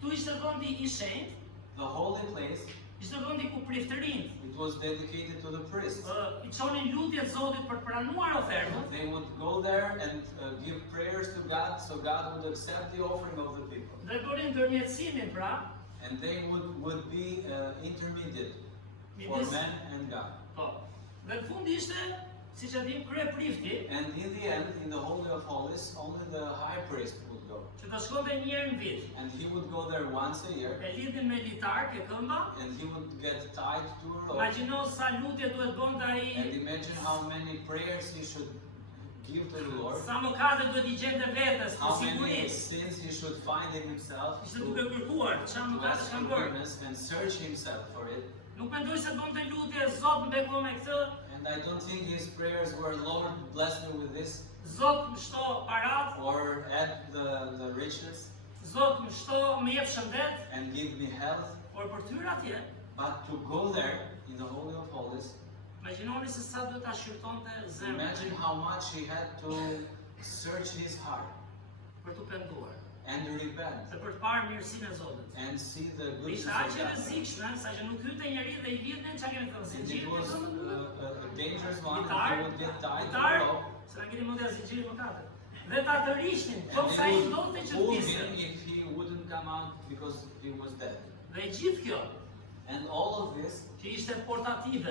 Këtu ishte vendi i shenjtë, The holy place, ishte vendi ku priftërinjt it was dedicated to the priests. I çonin lutjet Zotit për të pranuar ofertën, They would go there and give prayers to God so God would accept the offering of the people. dhe bënin ndërmjetësimin pra, And they would be intermediate for midis man and God. po. Dhe në fund ishte, siç e dim, kryeprifti, And in the end, in the Holy of Holies, only the high priest would go. që të shkonte një herë në vit. And he would go there once a year E lidhin me litar ke këmba. and he would get tied to a rope. Imagjino sa lutje duhet bënte And ai, imagine how many prayers he should give to the Lord, sa mëkate duhet i gjente vetes për how many siguri. sins he should find in himself Ishte duke kërkuar çfarë to mëkate ask kanë bërë. forgiveness and search himself for it. Nuk mendoj se bënte lutje, Zot më beko me këtë, And I don't think his prayers were, Lord, bless me with this, Zot më shto parat, or add the riches Zot më shto më jep shëndet, and give me health. por për tyr atje, But to go there in the Holy of Holies, imagjinoni se sa duhet ta shqyrtonte zemrën imagine how much he had to search his heart për të penduar, and repent dhe për të parë mirësinë e Zotit. and see the goodness Ishte of aq e God. rrezikshme, sa që nuk hyte njeri dhe i lidhnin çka kemi thënë, And it zinxhir. was a dangerous one, and Litar, he would get tied to litar, the rope, se na keni mendja zinxhiri mëkate. Dhe ta të rishnin, and qoftë sa i they ndodhte would që pull të viste. him if he wouldn't come out because he was dead. Dhe gjithë kjo And all of this, që ishte portative,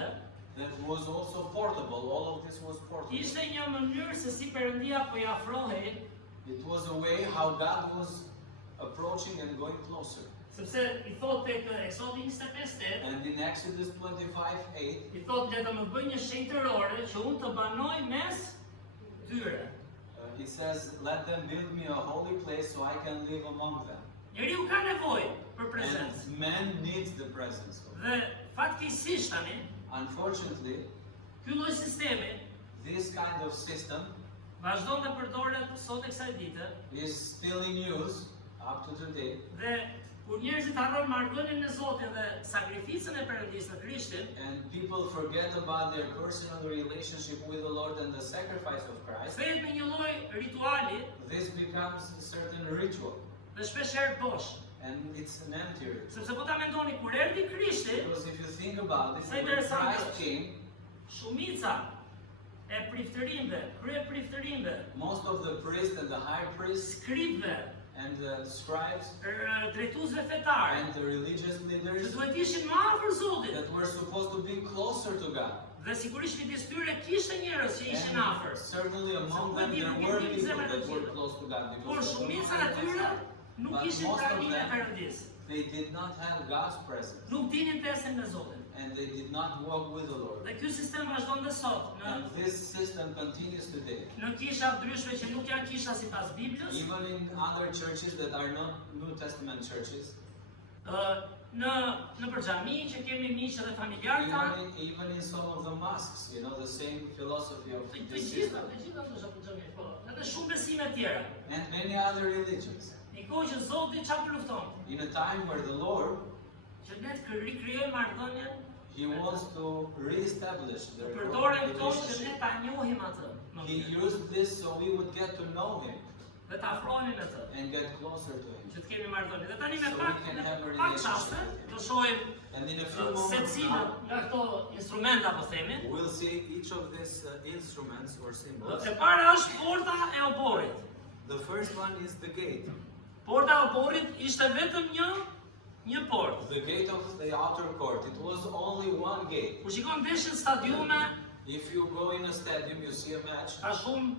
that was also portable, all of this was portable. ishte një mënyrë se si Perëndia po i afrohej, It was a way how God was approaching and going closer. sepse i thot tek Eksodi 25:8, And in Exodus 25:8, i thot le të më bëj një shenjtërore që unë të banoj mes tyre. it says, "Let them build me a holy place so I can live among them." Njeriu ka nevojë për prezencë. And man needs the presence of God. Dhe fatkeqësisht tani, Unfortunately, ky lloj sistemi this kind of system vazhdon të përdoret sot e kësaj dite is still in use up to today. dhe kur njerëzit harrojnë marrëdhënien e Zotit dhe sakrificën e Perëndisë në Krishtin, And people forget about their personal relationship with the Lord and the sacrifice of Christ. kthehet në një lloj rituali This becomes a certain ritual. dhe shpeshherë bosh. And it's an empty ritual. Sepse po ta mendoni kur erdhi Krishti, Because if you think about it, Sa when interesante Christ është. came, shumica e priftërinjve, krye priftërinjve, most of the priests and the high priests skripëve, and the scribes drejtuesve fetar, and the religious që leaders duhet ishin më afër Zotit. that were supposed to be closer to God. Dhe sigurisht midis tyre kishte njerëz që ishin afër. And certainly among them there were people that were close to God. Por Because shumica e tyre nuk ishin most of trajnimin e them- Perëndisë. they did not have God's presence. Nuk dinin tesën me Zotin. And they did not walk with the Lord. Dhe ky sistem vazhdon dhe sot And this system continues today. në kisha ndryshme që nuk janë kisha sipas Biblës, Even in other churches that are not New Testament churches, në përxhami që kemi miq dhe familjarë tanë, even in some of the mosques, you know, the same philosophy of të this gjitha, system. të gjitha këto janë përxhami, po. Edhe shumë besime tjera. And many other religions. Në kohë që Zoti çfarë po lufton? In a time where the Lord, Që ne të rikrijojmë marrëdhënien, He wants to re-establish the të përdoren këto që relationship. ne ta njohim atë. në He fund. used this so we would get to know Him Dhe ta afrohemi me të. and get closer to Him. Që të kemi marrëdhënie. Dhe tani me So pak we can have a pak relationship çaste with him. do shohim And in a few moments secila now, nga këto instrumenta po themi. we'll see each of these instruments or symbols. E para është porta e oborrit. The first one is the gate. Porta e oborrit ishte vetëm një portë. The gate of the outer court. It was only one gate. Kur shikon ndeshjen stadiume, If you go in a stadium, you see a match, ka shumë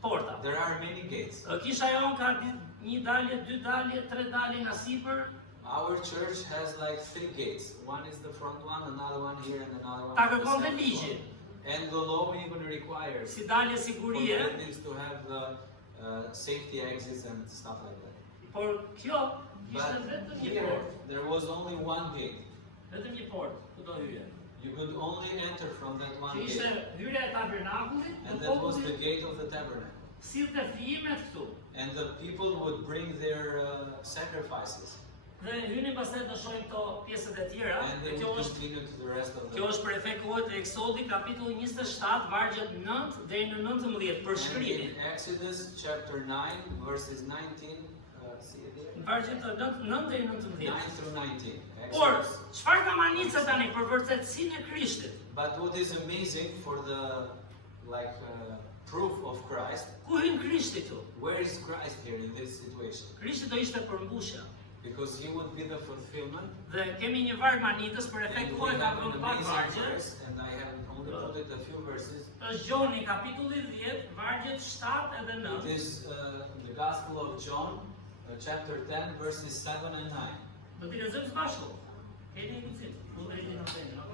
porta. there are many gates. Kisha jon ka një dalje, dy dalje, tre dalje nga sipër. Our church has like 3 gates. One is the front one, another one here, and another one Ta on the kërkon dhe second ligji. floor. And the law even requires Si dalje for sigurie, buildings to have the safety exits and stuff like that. por kjo ishte But vetëm një here, portë. there was only one gate. Vetëm një portë ku do hyje. You could only enter from that one Që ishte gate. hyrja e tabernakullit, And të that was the popullit gate of the tabernacle. sillte frijimet këtu. And the people would bring their sacrifices. Dhe hynin pastaj të shohim këto pjesët e tjera. And Dhe they kjo would është continue to the rest of Kjo the. është për efekt kohët e Eksodi, kapitulli 27, vargjet 9 deri në 19, për And shkrimin. in Exodus chapter 9, verses 19, see it there? Në vargjet 9 deri në 9 19. through 19. Por, Exodus. çfarë ka manica tani për vërtetësinë e Krishtit? But what is amazing for the proof of Christ, Ku hyn Krishti këtu? where is Christ here in this situation? Krishti do ishte përmbushja. Because he would be the fulfillment. Dhe kemi një varg manitës për efekt And we kohë ka have an vënë pak amazing vargje. verse, and I have only put it a few verses. Është Gjoni, kapitulli 10, vargjet 7 edhe It 9. is the Gospel of John, chapter 10, verses 7 and 9. Do t'i lexojmë së bashku. Keni ngucit? Nuk e di në temë, ok?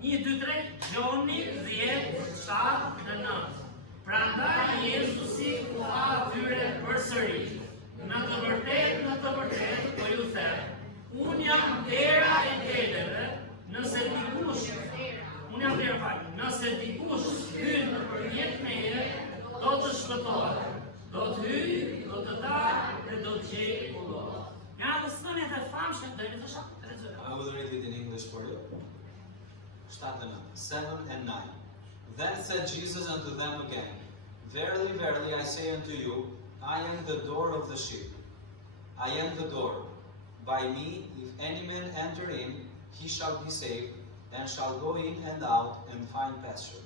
1, 2, 3, Gjoni 10, 7 dhe 9. Prandaj Jezusi u tha atyre përsëri. Në të vërtet, po ju them, unë jam dera e deleve, nëse dikush, unë jam dera fal, nëse dikush hyn nëpërmjet meje, do të shpëtohet. Do të hyjë, do të dalë dhe do të gjejë ullor. Nga dhe thëniet e famshme, do i lexosh atë, lexoj. I will read it in English for you. 7 and 9. Then said Jesus unto them again, Verily, verily, I say unto you, I am the door of the sheep. I am the door. By me, if any man enter in, he shall be saved, and shall go in and out and find pasture.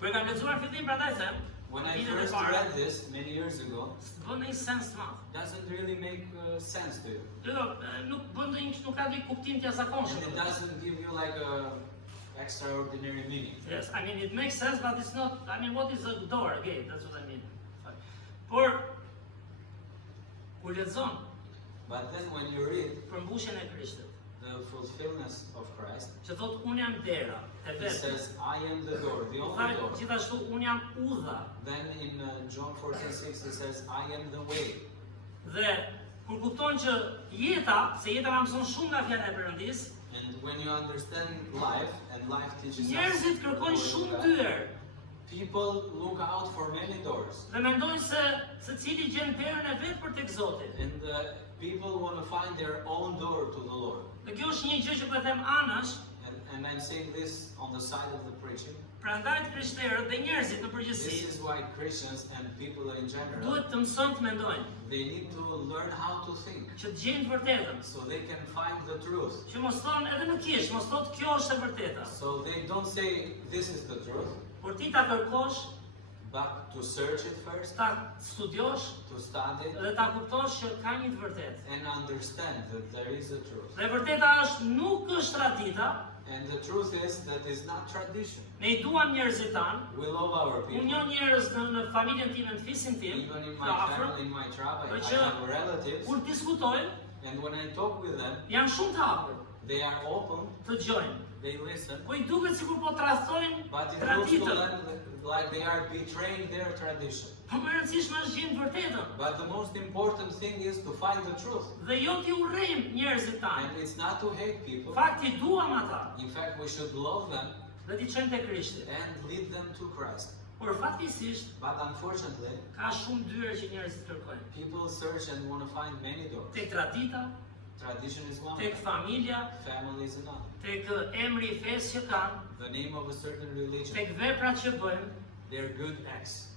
Kur e kam lexuar fillim, prandaj them, When I vitet e first para, read this many years ago, s'bën ndonjë sens të madh. doesn't really make sense to you. Nuk bën ndonjë, nuk ka ndonjë kuptim të And it jashtëzakonshëm. doesn't give you like a extraordinary meaning. Yes, I mean it makes sense, but it's not. I mean, what is a door? Okay, that's what I mean. Por kur lexon But then when you read përmbushjen e Krishtit, the fulfillment of Christ, që thotë unë jam dera e it vetë. says, I am the door, the Tha only door. gjithashtu unë jam udha. Then in John 14:6 it says, I am the way. Dhe kur kupton që jeta, se jeta na mëson shumë nga fjala e Perëndis, And when you understand life, and life teaches us, njerëzit kërkojnë shumë dyer people look out for many doors. dhe mendojnë se cili gjen derën e vet për tek Zoti. And people want to find their own door to the Lord. Dhe kjo është një gjë që po e them anash, And I'm saying this on the side of the preaching. prandaj të krishterët dhe njerëzit në This përgjithësi is why Christians and people in general, duhet të mësojnë të mendojnë, they need to learn how to think që të gjejnë të vërtetën. so they can find the truth. Që mos thonë edhe në kish, mos thotë kjo është e vërteta. So they don't say this is the truth, Por ti ta kërkosh, but to search it first, ta studiosh to study dhe ta kuptosh që ka një të vërtetë. and understand that there is a truth. Dhe e vërteta është nuk është tradita, And the truth is that it's not tradition. ne i duam njerëzit tanë. We love our Unë people. njoh njerëz në familjen time, në fisin tim, Even in të my afër, family, in my tribe, I But you- have relatives, kur diskutojnë, and when I talk with them, janë shumë të hapur they are open, të dëgjojnë. they listen, Po i duket sikur po tradhtojnë but it looks to traditën. them like they are betraying their tradition. Po më e rëndësishme është gjejnë të vërtetën. But the most important thing is to find the truth. Dhe jo t'i urrejmë njerëzit tanë. And it's not to hate people. Fakti duam ata In fact, we should love them dhe t'i çojmë te Krishti. and lead them to Christ. Por fatkeqësisht But unfortunately, ka shumë dyre që njerëzit kërkojnë. people search and want to find many doors. Tek tradita, Tradition is one of tek them. familja, Family is another. tek emri i fesë që kanë, The name of a certain religion. tek veprat që bëjmë, They're good acts.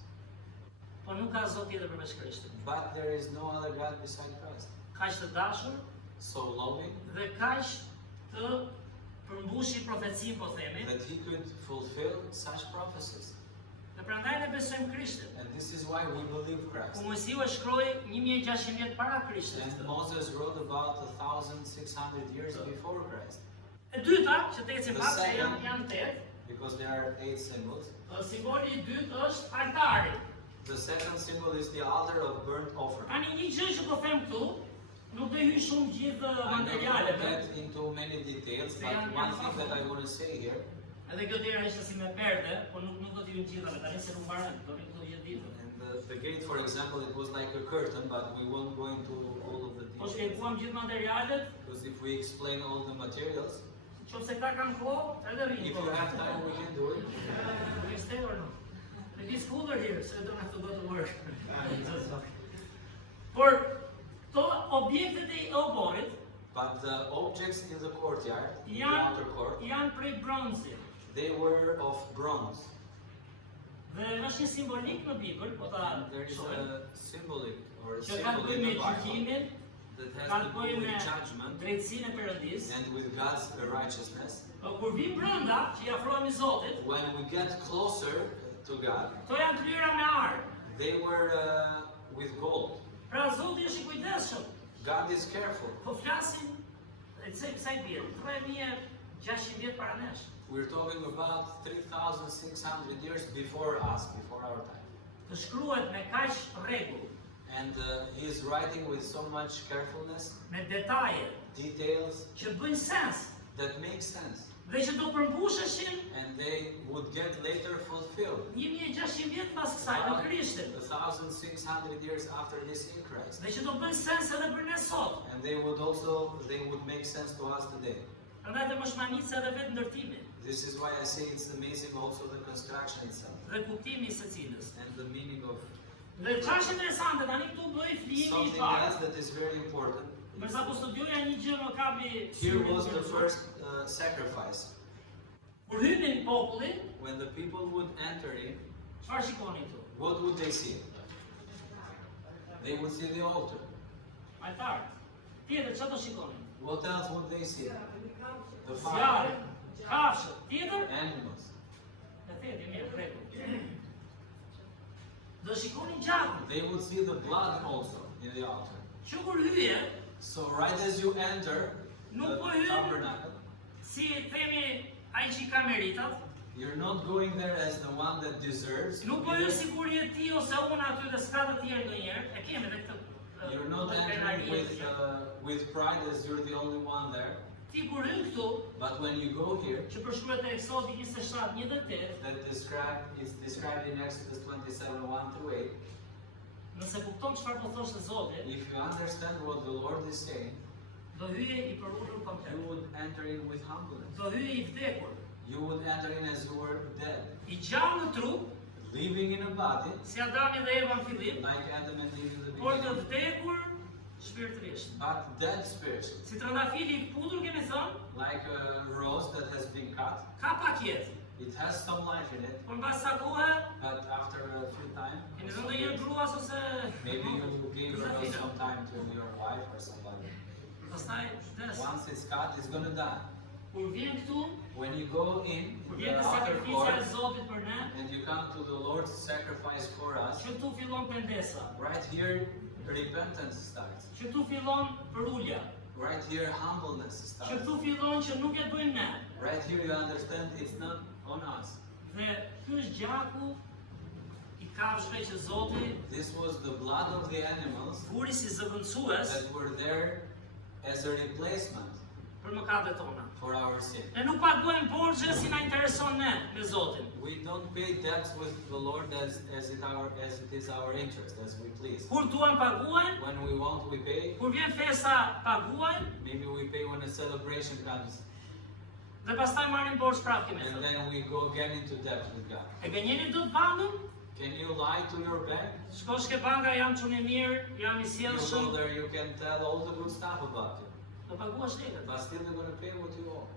po nuk ka Zot tjetër përveç Krishtit. But there is no other God beside Christ. Kaq të dashur So loving dhe kaq të përmbushi profecinë, po themi. that he could fulfill such prophecies. Dhe prandaj ne besojmë Krishtin. And this is why we believe Ku Christ. Mojsiu e shkroi 1600 vjet para Krishtit. And Moses wrote about 1,600 years before Christ. E dyta, që të ecim The pak se second- janë 8, Because there are 8 symbols. simboli i dytë është altari. The second symbol is the altar of burnt offering. Tani një gjë që po them këtu, nuk do hyj shumë gjithë I'm not going to materialet. get into many details, but one thing that I want to say here, Edhe kjo dera ishte si me perde, po nuk do t'i hyjmë gjithave, tani se nuk mbarojnë, do rinë këtu gjithë ditën. and the gate, for example, it was like a curtain, but we won't go into all of the Po details. shpjeguam gjithë materialet, Because if we explain all the materials, qofse këta kanë kohë, edhe rinë. if you have time, we can do it. Will you stay or no? Maybe it's cooler here, so you don't have to go to work. Por këto objektet e oborit But the objects in the courtyard, in the janë outer court, janë prej bronzit. they were of bronze. Dhe është një simbolik në Bibël, po ta And there is shohim, a symbolic or a që ka të symbol bëjë in me the Bible gjykimin, that ka has të to do bëjë with me judgment drejtsinë e Perëndisë. and with God's righteousness. Po kur vim brenda, që i afrohemi Zotit, When we get closer to God, këto janë kryera me arë. they were with gold. Pra Zoti është i kujdesshëm. God is careful. Po flasim, e sa i bie, 3600 vjet para nesh. We're talking about 3,600 years before us, before our time. Të shkruhet me kaq rregull, And he is writing with so much carefulness, me detaje details që bëjnë sens that make sense. dhe që do përmbusheshin And they would get later fulfilled. 1600 vjet pas kësaj në Krishtin. 1,600 years after this in Christ. Dhe që do bëjnë sens edhe për ne sot. And they would make sense to us today. Prandaj dhe mëshmanica edhe vetë ndërtimi This is why I say it's amazing also the construction itself dhe kuptimi i secilës. and the meaning of Dhe çfarë është interesante, tani këtu bëj flijimi i something else parë. that is very important. Përsa po studioja një gjë më kapi Here was the first sacrifice. Kur hynin populli, When the people would enter in, çfarë shikoni këtu? what would they see? They would see the altar. Altar. Tjetër çfarë do shikoni? What else would they see? The Zjarë, fire, kafshë. Tjetër? animals. E theti mirë, rregull. do shikonin gjakun. they would see the blood also in the altar. Që kur hyje, So right as you enter Nuk the po hyn. tabernacle, si themi ai që ka meritat, you're not going there as the one that deserves. to nuk be po hyn there. sikur je ti ose unë aty dhe s'ka të tjerë ndonjëherë. E kemi edhe këtë. You're not entering with pride as you're the only one there. Ti kur hyn këtu, But when you go here, që përshkruhet te Eksodi 27:1-8, that is described in Exodus 27:1-8. nëse kupton çfarë po thoshte Zoti, If you understand what the Lord is saying, do hyje i përulur you komplet. would enter in with humbleness. Do hyje i vdekur, You would enter in as you were dead, i gjallë në trup, living in a body, si Adami dhe Eva në fillim, like Adam and Eve in the por të beginning, vdekur shpirtërisht. but dead spiritually, Si trëndafili i kputur kemi thënë, like a rose that has been cut. ka pak jetë. It has some life in it, Por mbas sa kohe, but after a few time, kemi thënë ndonjëherë gruas ose maybe you gave her some time to your wife or somebody. pastaj vdes. Once it's cut, it's gonna die. Kur vjen këtu, When you go in kur the vjen te altar sakrificia e court Zotit për ne, and you come to the Lord's sacrifice for us, që këtu fillon pendesa. right here repentance starts. Që këtu fillon përulja. Right here humbleness Që starts. këtu fillon që nuk e bëjmë ne. Right here you understand it's not on us. Dhe ky është gjaku i kafshëve që Zoti This was the blood of the animals vuri si zëvendësues that were there as a replacement për mëkatet tona. for our sin. Ne nuk paguajmë borxhe si na intereson ne me Zotin. We don't pay debts with the Lord as it is our interest, as we please. Kur duam paguajmë, When we want, we pay. kur vjen festa paguajmë Maybe we pay when a celebration comes, dhe pastaj marrim borxh prapë kemi and thënë. then we go again into debt with God. E gënjeni dot bankën? Can you lie to your bank? Shkosh ke banka, jam çunë mirë, jam i You go sjellshëm, there, you can tell all the good stuff about you, do paguash lekët. but still they're going to pay what you owe.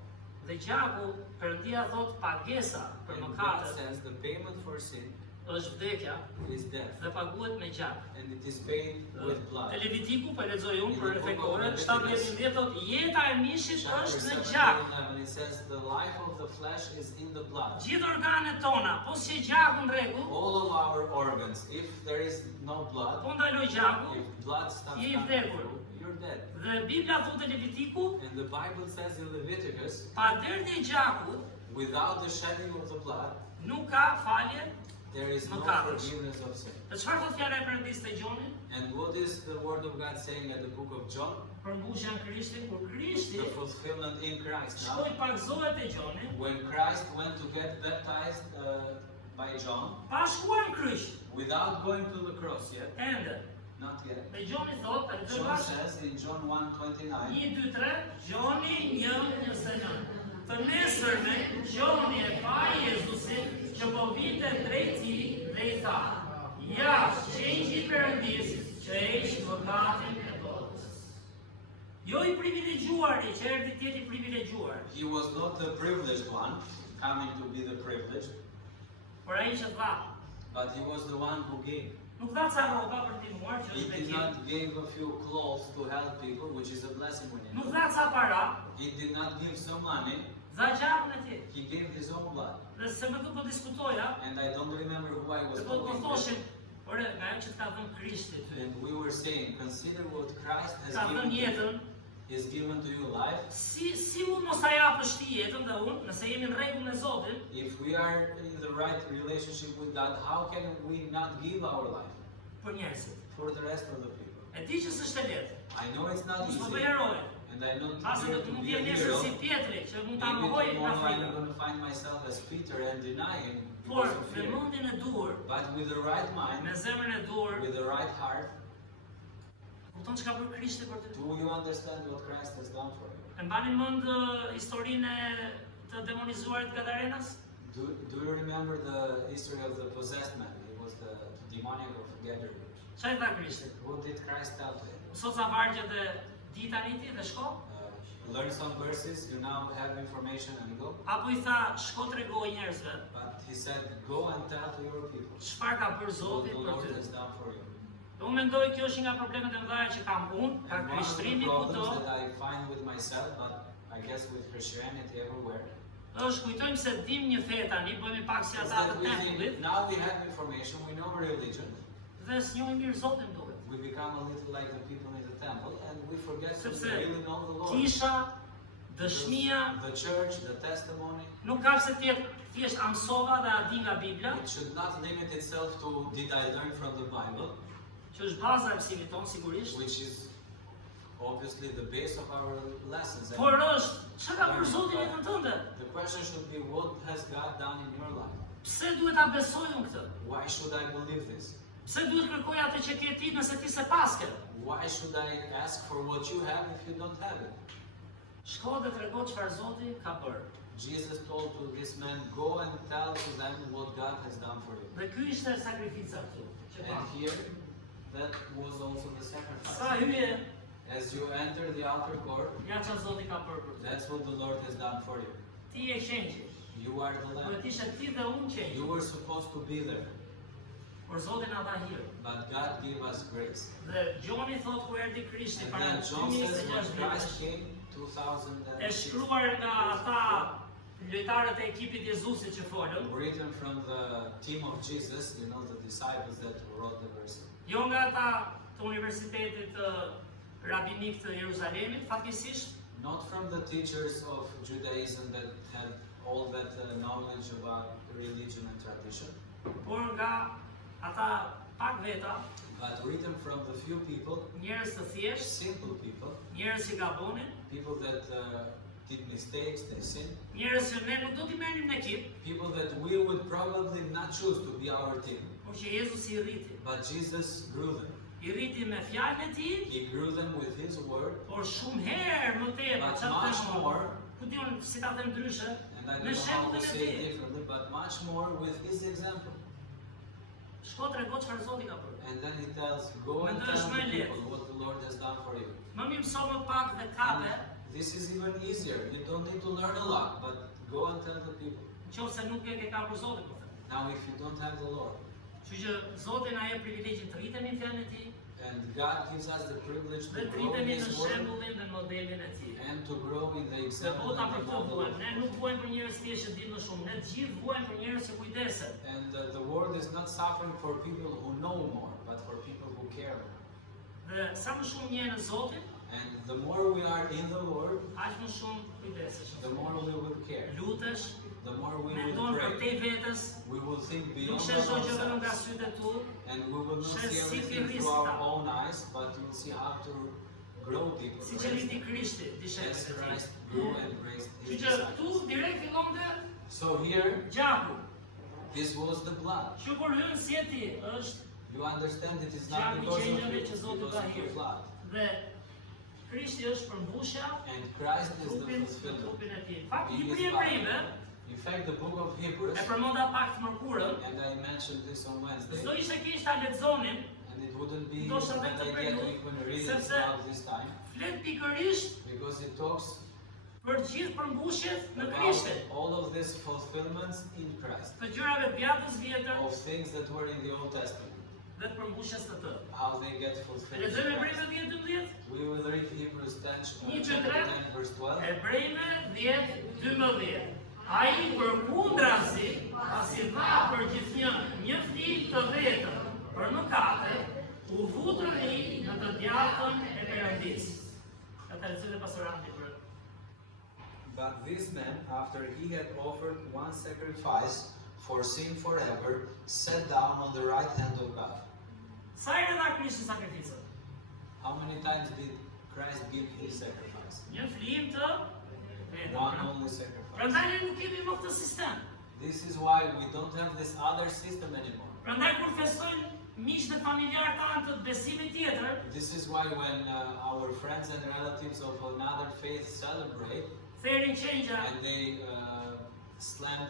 Dhe gjaku, Perëndia thot pagesa për And God mëkatet says the payment for sin është vdekja is death, dhe paguhet me gjak. and it is paid with blood. Te Levitiku, po e lexoj unë për In the book efektore, of 17:10 thot jeta e mishit Chapter është në 7, gjak. 11, it says the life of the flesh is in the blood. Gjithë organet tona, po si gjaku në rregull, All of our organs, if there is no blood, po ndaloj gjaku, if blood stops Je i coming vdekur. through, you're dead. dhe Bibla thot te Levitiku, And the Bible says in Leviticus, pa derdhje e gjakut without the shedding of the blood, nuk ka falje. there is no Mëkatës. forgiveness of sin. Dhe çfarë thot fjala e Perëndisë te Gjoni? And what is the word of God saying at the book of John? Përmbushja në Krishtin, kur Krishti The fulfillment in Christ. Now, shkoi pagzohet te Gjoni, when Christ went to get baptized by John, pa shkuar në kryq, without going to the cross yet, ende. not yet, Dhe Gjoni thot, për të John bashkë, says in John 1:29, 1, 2, 3, Gjoni 1:29. Të nesërme, Gjoni e pa Jezusin që po vite drejt tij dhe i tha: Ja, qengji i Perëndisë që heq mëkatin e botës. Jo i privilegjuari, që erdhi të jetë i privilegjuar, he was not the privileged one, coming to be the privileged, por ai që dha. but he was the one who gave. Nuk dha ca rroba për ndihmuar, që He është did bekim. not give a few clothes to help people, which is a blessing when Nuk you dha ca para, He did not give some money, dha gjakun e tij. he gave his own blood. Dhe se me këtë po diskutoja, And I don't remember who I was dhe po talking thoshin, to. ore, nga ajo që të ka dhënë Krishti ty, And we were saying, consider what Christ has ka dhënë given to you. jetën, He's given to you life. si mund mos ta japësh ti jetën dhe unë, nëse jemi në rregull me Zotin, If we are in the right relationship with God, how can we not give our life për njerëzit. for the rest of the people? E di që s'është e lehtë. I know it's not Mos easy, më bëj heroje. and I know Pasi do here të to mund be të a jem hero. nesër si Pietri, që mund ta Maybe mohoj nga tomorrow I'm frika. going to find myself as Peter and deny him Por because of me fear. mendjen e dur, But with the right me mind, zemrën e dur, with the right heart, kupton çka bën Krishti për ty. do you understand what Christ has done for you? E mbani mend historinë e të demonizuarit Gadarenas? Do you remember the history of the possessed man? It was the demoniac of Gadarene. Çfarë tha Krishti? What did Christ tell to him? Sot sa vargje dhe dita niti dhe shko? Learn some verses, you now have information and go. Apo i tha, shko tregoj njerëzve, But he said, go and tell to your people çfarë ka bërë what Zoti the për Lord ty. has done for you. Dhe unë mendoj kjo është një nga problemet e mëdha që kam unë, ka And one of the krishtrimi problems kudo, that I find with myself, but I guess with Christianity everywhere, është kujtojmë se dim një fe tani, bëhemi pak si Is ata that të we think, tempullit now we have information, we know religion, dhe s'njohim mirë Zotin duhet. we become a little like the people in the temple, and we forget to Sepse really know the Lord. kisha, dëshmia, The church, the testimony, nuk ka se tjetë thjesht amsova dhe a di nga Biblia, it should not limit itself to did I learn from the Bible, që është baza e mësimit tonë sigurisht, which is obviously the base of our lessons. por është çka ka për Zoti në jetën tënde? The question should be, what has God done in your life? Pse duhet ta besoj unë këtë? Why should I believe this? Pse duhet kërkoj atë që ke ti nëse ti se paske? Why should I ask for what you have if you don't have it? Shko dhe trego çfarë Zoti ka bërë. Jesus told to this man, go and tell to them what God has done for you. Dhe ky ishte sakrifica këtu. Që pa. And here, that was also the sacrifice. Sa hyje, As you enter the outer court, nga çfarë Zoti ka bërë për ty. that's what the Lord has done for you. Ti je qenjë. You are the Duhet lamb. ishe ti dhe unë qenjë. You were supposed to be there, Por Zoti na dha hir. but God gave us grace. Dhe Gjoni thot kur erdhi Krishti And para then John says when 2006 Christ vjetësh, came, 2000 e shkruar nga ata lojtarët e ekipit Jezusit që folën, written from the team of Jesus, you know, the disciples that wrote the verse. jo nga ata të Universitetit Rabinik të Jeruzalemit, fatkesisht, Not from the teachers of Judaism that had all that knowledge about religion and tradition, por nga ata pak veta, but written from the few people, njerëz të thjeshtë, simple people, njerëz që gabonin, people that did mistakes, they sinned, njerëz që ne nuk do t'i merrnim në ekip, people that we would probably not choose to be our team, por që Jezusi i rriti. but Jesus grew them. I rriti me fjalën e tij, He grew them with His word, por shumë herë më tepër, But çfarë much them more- ku diun si ta them ndryshe, and I me don't know how to shembullin e say it tij. differently, but much more with His example. Shko trego çfarë Zoti ka bërë. And then He tells, go and Mendosh tell the më lehtë. people what the Lord has done for you. Më mirë mëso më pak dhe kape, This is even easier. You don't need to learn a lot, but go and tell the people. nëse nuk e ke kapur Zotin, po them. Now, if you don't have the Lord, Kështu që Zoti na jep privilegjin të rritemi në fjalën e tij and God gives us the privilege dhe to të grow in rritemi në His word shembullin dhe modelin e tij. and to grow in the Se example bota and për the këto model vuajmë, of ne nuk vuajmë për njerëz thjesht që dinë më shumë, ne të gjithë vuajmë për njerëz që kujdesen. And the world is not suffering for people who know more, but for people who care more. Dhe sa më shumë njeh në Zotin, And the more we are in the Lord, aq më shumë kujdesesh. the more we will care. Lutesh, The more we mendon will për pray. te vetës, We will think nuk beyond sheh çdo gjë vetëm nga ourselves. sytë e tu, And we will not Sheh see si everything ti through our rrista. own eyes, but we'll see how to grow deeper. si që rriti Krishti, di As shepet e Christ tij. grew and raised Kështu His që tu disciples. direkt fillonte So here, gjaku. this was the blood. Që kur hyn si e ti, është You understand it is Gjaku not i because of qenjave it, që it's Zoti because ka of the hir. blood. dhe Krishti është përmbushja And Christ is the trupin fulfillment. e tij. Fakt, He libri i is Hebrejve In fact, the book of Hebrews, e përmenda pak të mërkurën, and I mentioned this on Wednesday, s'do ishte keq ta lexonin, and it wouldn't be a ndoshta bad vetë të idea to periudhë, even read it sepse throughout this time, flet pikërisht because it talks për gjithë përmbushjet në about Krishtin. all of these fulfillments in Christ, Të gjërave të Bjatës vjetër of things that were in the Old Testament, dhe të përmbushjes të të. how they get fulfilled. in Lexojmë Christ. Hebrejve 10:12. We will read Hebrews 10, Një chapter qëtëre. 10, verse 12. Hebrejve 10:12. Ai përkundrazi, pasi dha për gjithnjë një fëmijë të vetëm për mëkate, u vutrëri në të djathtën e Perëndisë. Ata lexojnë pastoranti për But this man, after he had offered one sacrifice for sin forever, sat down on the right hand of God. sa herë dha Krishti sakrificën? How many times did Christ give his sacrifice? Një fëmijë të One vetëm. only sacrifice. Prandaj ne nuk kemi më këtë sistem. This is why we don't have this other system anymore. Prandaj kur festojnë miqtë dhe familjarë tanë të besimit tjetër, This is why when our friends and relatives of another faith celebrate therin qengja and they slam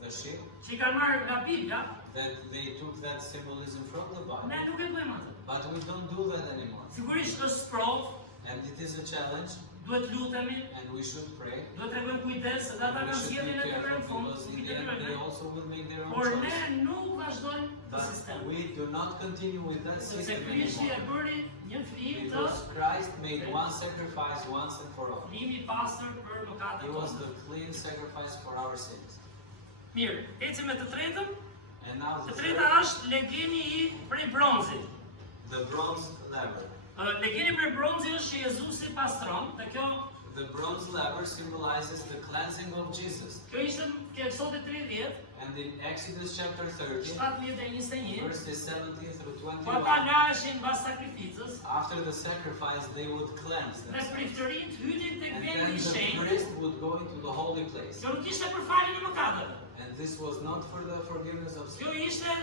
the ship, që i kanë marrë nga Biblia, that they took that symbolism from the Bible. ne nuk e bëjmë atë. But we don't do that anymore. Sigurisht është sprov, And it is a challenge. duhet lutemi, and we should pray. duhet tregojmë kujdes se ata And we kanë should zgjedhjen be e tyre në careful fund, because in mbi the të end they tyre. also will make their own Por ne choice. nuk vazhdojmë të But sistem. we do not continue with that Sepse system Krishti e anymore. bëri një flim të Because Christ made one sacrifice once and for all. flimi i pastër për It mëkatet was tona. the clean sacrifice for our sins. Mirë, ecim me të tretën. And now Të the treta third, është legimi i prej bronzit. the bronze laver. Legimi prej bronzit është që Jezusi pastron, dhe The bronze laver symbolizes the cleansing of Jesus. kjo ishte ke Eksodi 30, And in Exodus chapter 30, 17-21, verses 17 through ku ata 21, laheshin pas sakrificës, after the sacrifice, they would cleanse dhe themselves. priftërinjt hynin tek And vendi then i the shenjtë. priest would go into the holy place. Kjo nuk ishte për faljen e mëkateve. And this was not for the forgiveness of Kjo sin. ishte,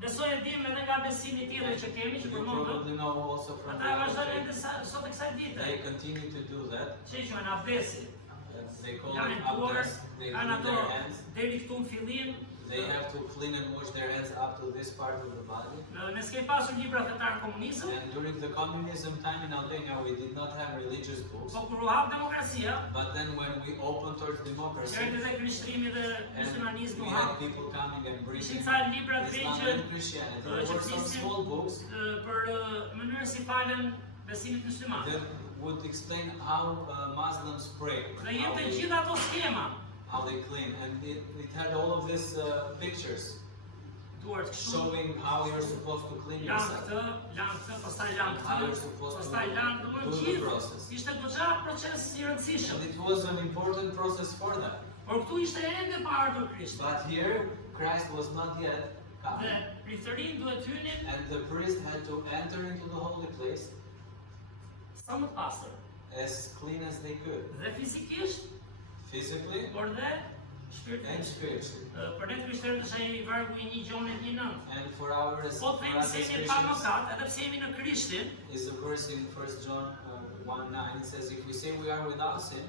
besoj e dim edhe nga besimi tjetër që kemi, që You përmendëm, probably know also from ata vazhdojnë the edhe sot e kësaj dite. they continue to do that. Që i quajnë abdesi. They call Janë it duar, abdes. They kanë clean ato their hands. deri këtu në fillim. They have to clean and wash their hands up to this part of the body. Ne s'kemi pasur libra fetar komunizëm, And during the communism time in Albania, we did not have religious books. po kur u hap demokracia, But then when we opened towards democracy, erdhi edhe krishterimi dhe and muslimanizmi we u had hap. people coming and bringing Ishin ca libra të Islam vegjël and Christianity. There që were some flisin small books për mënyrën si falen besimit musliman. that would explain how Muslims pray, Dhe jepte gjithë ato skema, how they clean, and it had all of these pictures duart kështu, showing how you're supposed to clean lan yourself. këtë, pastaj lan How you're këtë, supposed to pastaj lan, domethënë do the gjithë. process. Ishte goxha proces i rëndësishëm. And it was an important process for them. Por këtu ishte ende pa ardhur Krishti. But here, Christ was not yet come. Dhe priftërin duhet hynin And the priest had to enter into the holy place sa më të pastër. as clean as they could, Dhe fizikisht, physically por dhe and shpirtërisht. spiritually. Për ne krishterët është ai vargu i 1 Gjonit 1:9. And for our Po të themi se jemi pa Christians, mëkat, edhe pse jemi në Krishtin, is a verse in 1 John 1:9. It says, if we say we are without sin,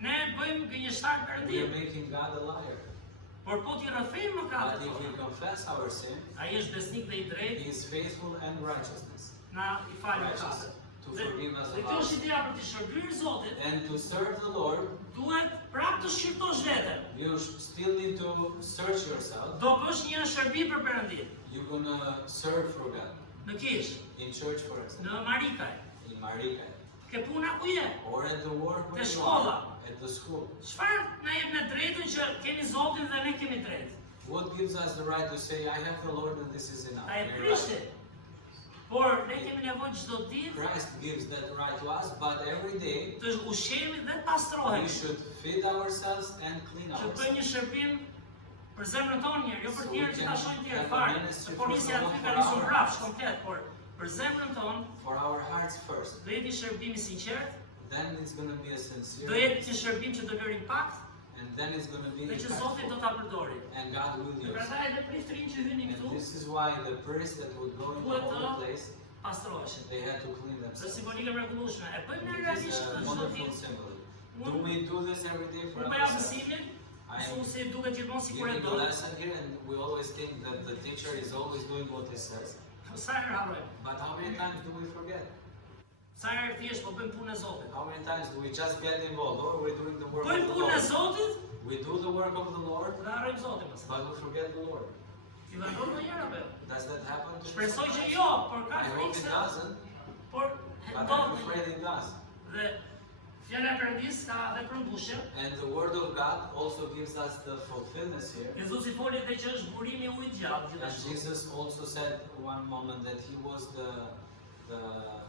ne bëjmë gënjeshtar we are Perëndim. making God a liar. Por po t'i rrëfejmë But mëkatet if we tona, confess our sin, ai është besnik dhe i He drejtë, is faithful and righteousness, na i fal righteous mëkatet. to forgive us Dhe of kjo our është sin. ideja për të shërbyer Zotit, And to serve the Lord, duhet prapë të shqyrtosh veten. you still need to search yourself. Do bësh një shërbim për Perëndim, You're gonna serve for God në kish, in church, for example, në Marikaj, in Marika, ke puna ku je. or at the work where Te you shkolla. are, at the school. Çfarë na jep në drejtën që kemi Zotin dhe ne kemi drejtë? What gives us the right to say, I have the Lord and this is enough? Ta e We're right. Krishti. Por ne kemi nevojë çdo ditë Christ gives that right to us, but every day të ushqehemi dhe të we pastrohemi. should feed ourselves and clean Që bëjmë ourselves. një shërbim për zemrën tonë mirë, jo për So tjerë we që ta can shohin tjerë have a fare. ministry Se polisja first of aty all ka for nisur our brapsh hearts. komplet, por për zemrën tonë For our hearts first. do jetë një shërbim i sinqert, Then it's going to be a do sincere, jetë një shërbim që do lër impakt and then it's going to be dhe që Zoti do impactful, ta përdori. and God will use. Prandaj edhe priftërinë që hynin And këtu this is why the priest that would go into the holy place, pastroheshin. they had to clean Dhe themselves. simbolike mrekullueshme. E bëjmë ne It is realisht a çdo wonderful ditë. symbol. Do we do this every day for Unë bëja ourselves? mësimin, I mësu am si duket gjithmonë si kur e giving a do. lesson here, and we always think that the teacher is always doing what he says. Sa herë harrojmë? But how many times do we forget? Sa herë thjesht po bëjmë punën e Zotit. How many times do we just get involved? Or we're doing the work of Bëjmë the punën e Lord? Zotit We do the work of the Lord, dhe harrojmë Zotin mëse. but we forget the Lord. Ju vendon ndonjëherë apo jo? Does that happen to us? Shpresoj që jo, por ka I hope it frikse, doesn't, por but I'm ndodh. afraid it does. Dhe fjala e Perëndis ka dhe përmbushje. And the Word of God also gives us the fulfillment here. Jezusi foli dhe që është burimi i ujit gjallë And gjithashtu. Jesus also said one moment that He was the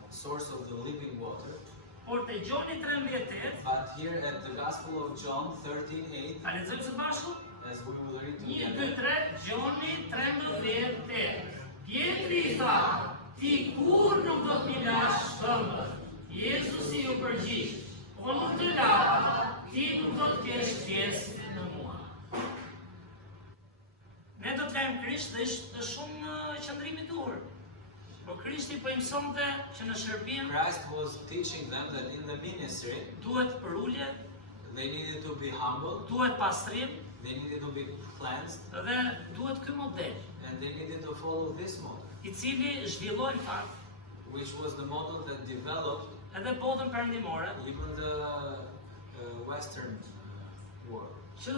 source of the living water. Por te Gjoni 13:8, But here at the Gospel of John 13:8, a lexojmë së bashku? as we will read 1, together, 2, 3, Gjoni 13:8. Pietri i tha, ti kur nuk do të mi lash këmbën. Jezusi ju përgjigj, po nuk të la, ti nuk do të kesh pjesë në mua. Ne do të lajmë Krisht dhe është shumë qëndrim i dur. Por Krishti po i mësonte që në shërbim Christ was teaching them that in the ministry duhet përulje, they needed to be humble, duhet pastrim they needed to be cleansed, dhe duhet ky model, and they needed to follow this model, i cili zhvilloi në fakt which was the model that developed edhe botën perëndimore, even the Western world, që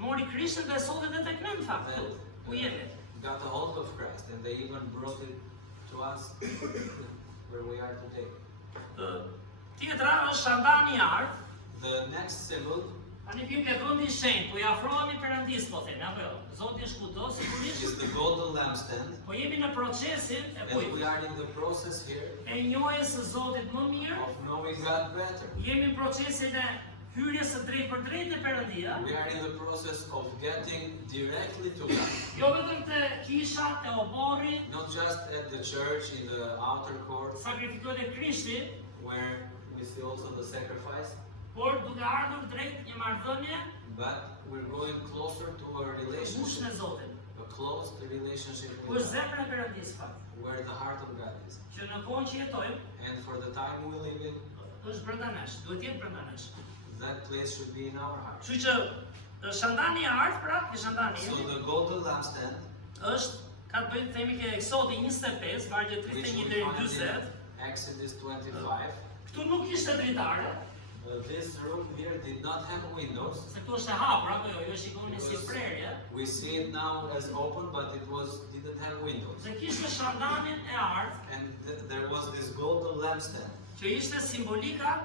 mori Krishtin dhe sot edhe tek ne në fakt, that ku jemi. got a hold of Christ, and they even brought it to us where we are today. Tjetra është Shandani i Art. The next symbol Tani ju ke vendi i shenjtë, po i afrohemi Perëndis, po themi, apo jo? Zoti është kudo, sigurisht. is the golden lampstand, Po jemi në procesin and we are in the process here e njohjes së Zotit më mirë. of knowing God better. Jemi në procesin e hyrjes së drejtë për drejtë e Perëndia. We are in the process of getting directly to God, Jo vetëm te kisha, te oborri, not just at the church in the outer court sakrifikohet e Krishti, where we see also the sacrifice, por duke ardhur drejt një marrëdhënie but we're going closer to our kushtin relationship, e Zotit. a close relationship Ku with është God, zemra e Perëndis fakt. where the heart of God is. Që në kohën që jetojmë, And for the time we live in, është brenda nesh, duhet jetë brenda nesh. that place should be in our heart. Kështu që Shandani i Art, pra, i Shandani So the golden lampstand, është ka të bëjë themi ke Eksodi 25, vargje which 31 we deri në find 40. in Exodus 25, Këtu nuk ishte dritare, this room here did not have windows. se këtu është e hapur, apo jo, jo shikoni si prerje. We see it now as open, but didn't have windows. Dhe kishte Shandanin e Art, And there was this golden lampstand, që ishte simbolika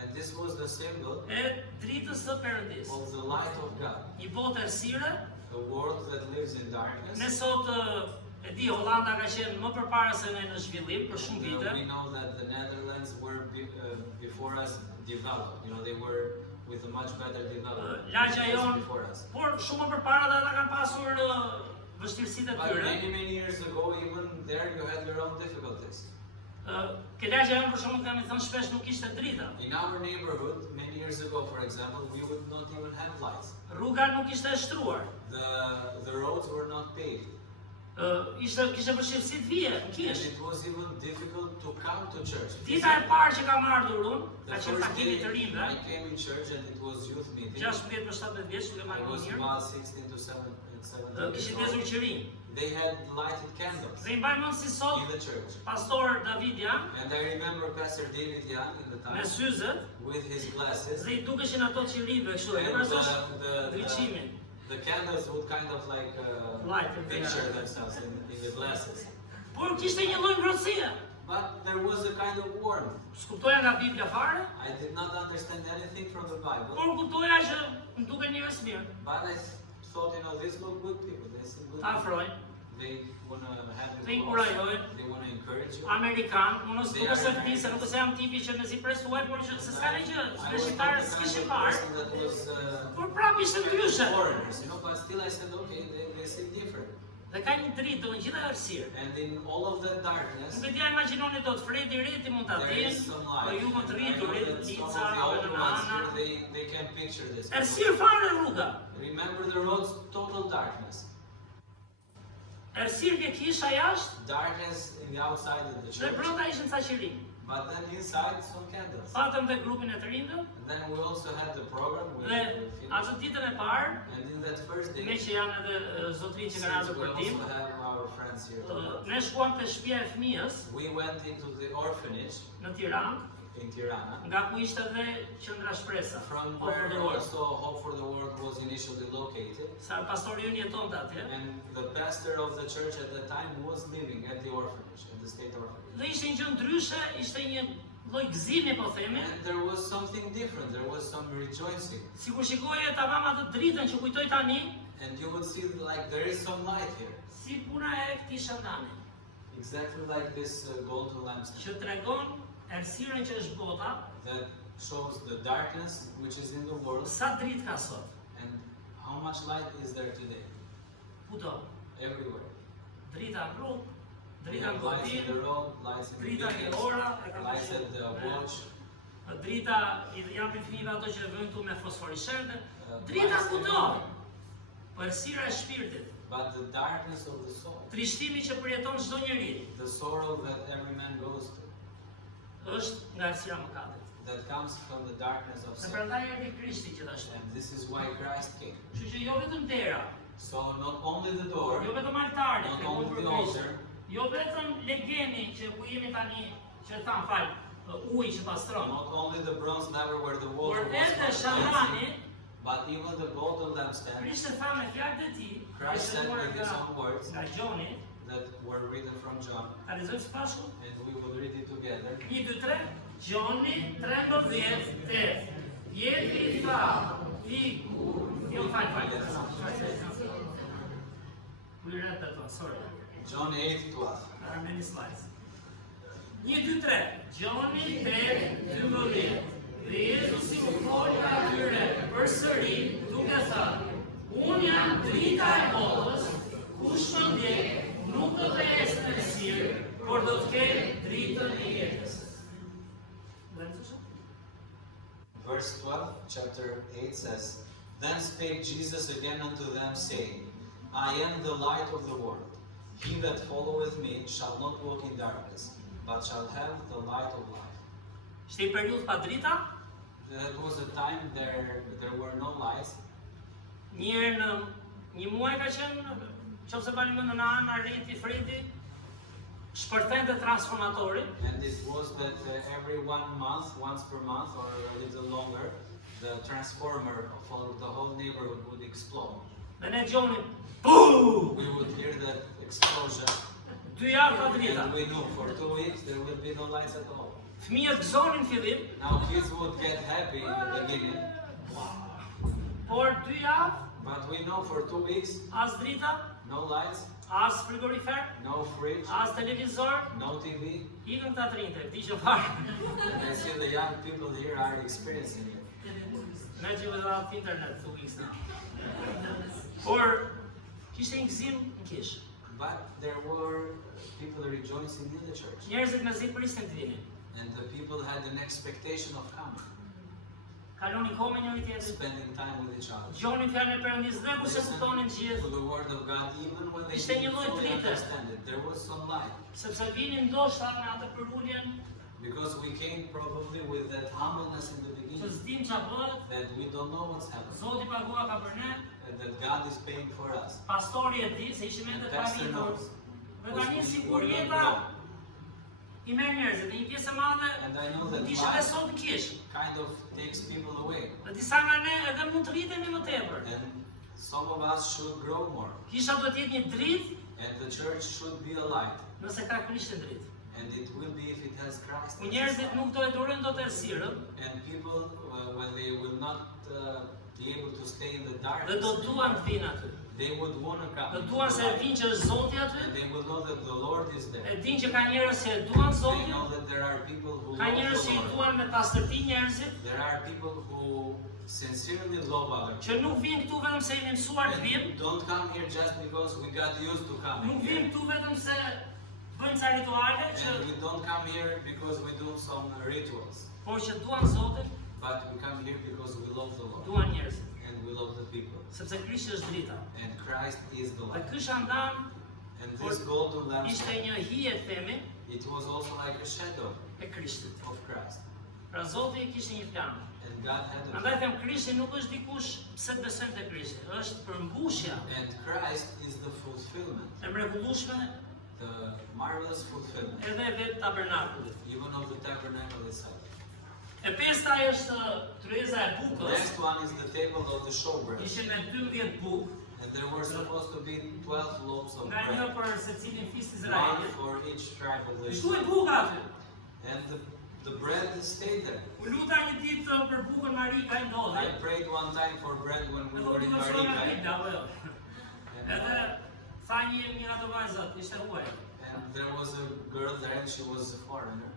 and this was the symbol e dritës së Perëndis. of the light of God, Një botë errësire, a world that lives in darkness. ne sot e di Hollanda ka qenë më përpara se ne në zhvillim për shumë vite. We know that the Netherlands were before us developed. You know, they were with a much better development Lagja jon, before us. por shumë më përpara dhe ata kanë pasur vështirësitë e But tyre. many years ago, even there, you had your own difficulties. Ke lagja jon për shkakun kemi thënë shpesh nuk ishte drita. In our neighborhood, many years ago, for example, we would not even have lights. Rruga nuk ishte e shtruar. The roads were not paved. Kishte vështirësi të vije në And kish. it was even difficult to come to church. Dita e parë që kam ardhur unë, The ka qenë first takimi day të rinjve, I came in church and it was youth meeting. 16 për 17 vjeç, nuk e I marrë was mirë. about 16 to 17 Kishin years ndezur old. qirin. They had lighted candles Dhe i mbaj mend si sot in the church. pastor David Jan And I remember Pastor David Young in the me time syzet with his glasses. dhe i dukeshin ato qirinve kështu, e And vërtetë the ndriçimin. candles would kind of like Light, picture yeah. themselves in the glasses. Por kishte një lloj ngrohtësie. But there was a kind of warmth. S'kuptoja nga Bibla fare, I did not understand anything from the Bible. por kuptoja që më duken njerëz mirë. But I thought, you know, these look good people. They seem good Ta people. afrojnë, They want to have të you close. inkurajojnë. They want to encourage you. Amerikan, unë nuk e se vdi, se nuk e se jam tipi që në si presuaj, por që se s'ka një gjë, I se was shqiptarët not the kind s'kishin of parë, person that was por prapë ishte ndryshe. foreigners, you know, but still I said, okay, they seem different. Dhe ka një dritë, do në gjitha errësirë. And in all of that darkness, Nuk e dia imagjinoni dot Fredi Reti mund ta there dinë, is some po light. ju më të And I rritur, know that Lica, some of the older apo ones Ana. here, they can picture this. Errësirë fare rruga. Remember the roads, total darkness. Errësirë ke kisha jashtë, Darkness in the outside of the dhe church. brenda ishin ca qirim. But then inside, some candles. Patëm dhe grupin e të rinjve, And then we also had the program. We dhe finished. atë ditën e parë, And in that first day, me që janë edhe zotërinë që kanë since ardhur we për tim, also have our friends here. ne shkuam te shtëpia e fëmijës We went into the orphanage në Tiranë, in Tirana, nga ku ishte edhe qendra shpresa. from Hope for where the World. also Hope for the World was initially located. Sa pastori ynë jetonte atje. And the pastor of the church at the time was living at the orphanage, at the state orphanage. Dhe ishte një gjë ndryshe, ishte një lloj gëzimi po themi. And there was something different, there was some rejoicing. Sikur shikoje tamam atë dritën që kujtoj tani, And you would see like there is some light here. si puna e këtij Shandani, Exactly like this golden lampstand që tregon errësirën që është bota, that shows the darkness which is in the world sa dritë ka sot. and how much light is there today, Kudo. everywhere. Drita në rrugë, We drita në have lights in the botinë, road, lights in the drita në buildings, ora, e ka lights at the watch, drita i japin fëmijëve ato që vënë këtu me fosforiscente. Drita lights in the kudo. road. Po errësira e shpirtit, But the darkness of the soul, trishtimi që përjeton çdo njeri, the sorrow that every man goes through, është nga errësira e mëkatit. that comes from the darkness of Dhe sin. prandaj erdhi Krishti gjithashtu. And this is why Christ came. Kështu që jo vetëm dera, So not only the door, jo vetëm altari, not tregon only për the Krishtin, altar, jo vetëm legemi që ku jemi tani, që tham fal, uji që pastron. Not only the bronze laver where the water Por was edhe for shamani, cleansing, but even the golden lampstand, Krishtë tha me fjalët e tij, Christ said shkruar with his own words nga Gjoni, that were written from John, ta lexojmë së bashku. and we will read it together. 1, 2, 3, Gjoni 13:8. Jeti tha, iku, jo fal. We read that one, sorry. John 8:12. There are many slides. 1, 2, 3, Gjoni 8:12. Dhe Jezusi u folë atyre përsëri duke thënë, unë jam drita e botës, kush më ndjek nuk do të ecë në errësirë, por do të ketë dritën e jetës. Verse 12, chapter 8 says, Then spake Jesus again unto them, saying, I am the light of the world. He that followeth me shall not walk in darkness, but shall have the light of life. Ishte I periudhë pa drita, That was a time there were no lights. njëherë në një muaj ka qenë, qofse bani më në anë, Areti, Fredi, shpërthente transformatori, And it was that every 1 month, once per month or a little longer, the transformer for the whole neighborhood would explode. dhe ne gjonim, puu! We would hear that explosion, 2 javë pa drita. and we knew for 2 weeks there would be no lights at all. Fëmijët gëzonin fillim, Now kids would get happy in the beginning, por 2 javë, but we know for 2 weeks, as drita, no lights, as frigorifer, no fridge, as televizor, no TV. ikën këta të rinjtë, diqën fare. And I see the young people here are experiencing it. Imagine without internet 2 weeks now. Por, kishte një gëzim në kish. But there were people rejoicing in the church, Njerëzit me zi pristin të vinin. and the people had an expectation of coming, Kalonin kohë me njëri tjetrin. spending time with each other. Gjonin fjalën e Perëndisë dhe kur se kuptonin To gjithë, the word of God, even when they Ishte një didn't lloj fully drite. understand it, there was some light. sepse vinin ndoshta me atë përuljen Because we came probably with that humbleness in the që beginning, s'dim ç'a bëhet, that we don't know what's happening, Zoti pagua ka për ne, and that God is paying for us. pastori e di se ishim And edhe Pastor paritur. knows. Dhe tani sikur We jeta know. I merr njerëzit, dhe një pjesë e madhe And I know that ishin edhe life sot në kish. kind of takes people away. Dhe disa nga ne edhe mund të rritemi më tepër. And some of us should grow more. Kisha duhet jetë një dritë And the church should be a light. nëse ka Krishtin dritë. And it will be if it has Christ. Ku njerëzit nuk do e durojnë dot errësirën And people, when they will not be able to stay in the dhe darkness, do duan të vinë aty. they would want to come. Do into duan the se e light. dinë që është Zoti aty, And they will know that the Lord is there. e dinë që ka njerëz që e duan They Zotin, know that there are people who ka love njerëz që the i Lord. duan me pastërti njerëzit, There are people who sincerely love others. që nuk vinë këtu vetëm se jemi mësuar të vim, And don't come here just because we got used to coming nuk here. vinë këtu vetëm se bëjnë ca rituale që And we don't come here because we do some rituals. por që duan Zotin, But we come here because we love the Lord. duan njerëzit, And we love the people. sepse Krishti është drita. And Christ is the Dhe light. ky shandam And this golden ishte lampstand, një hije themi it was also like a shadow e Krishtit. of Christ. Pra Zoti kishte një plan. And God had a Prandaj plan. them Krishti nuk është dikush pse të besojmë te Krishti, është përmbushja And Christ is the fulfillment, e mrekullueshme the marvelous fulfillment, edhe e vetë tabernakullit. even of the tabernacle itself. E pesta është tryeza e The bukës, next one is the table of the showbread. ishte me 12 bukë, And there were supposed to be 12 loaves of nga një bread, për secilin fis one Izraelit. for each tribe of the Shtu e Israel. buka aty. And the bread stayed there. U luta një ditë për bukën Marika i I ndodhi. prayed one time for bread when we Edhe u were in duke shkruar nga Marika. Bibla, apo jo? And, Edhe tha një nga ato vajzat, ishte huaj. and there was a girl there and she was a foreigner.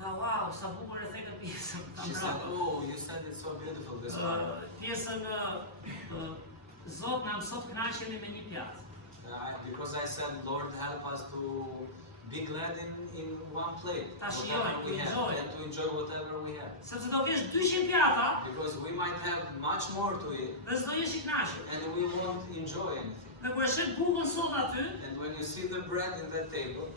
Tha, wow, sa bukur e thekë pjesën. Tha, She said, bravo. oh, you said it's so beautiful this morning. Pjesën Zot na mësot kënaqemi me një pjatë. Because I said, Lord, help us to be glad in one plate, Ta whatever shijoj, we to have, enjoy. and to enjoy whatever we have. Sepse do kesh 200 pjata Because we might have much more to eat, dhe s'do jesh i kënaqur. and we won't enjoy anything. Dhe kur e shet bukën sot aty, And when you see the bread in that table,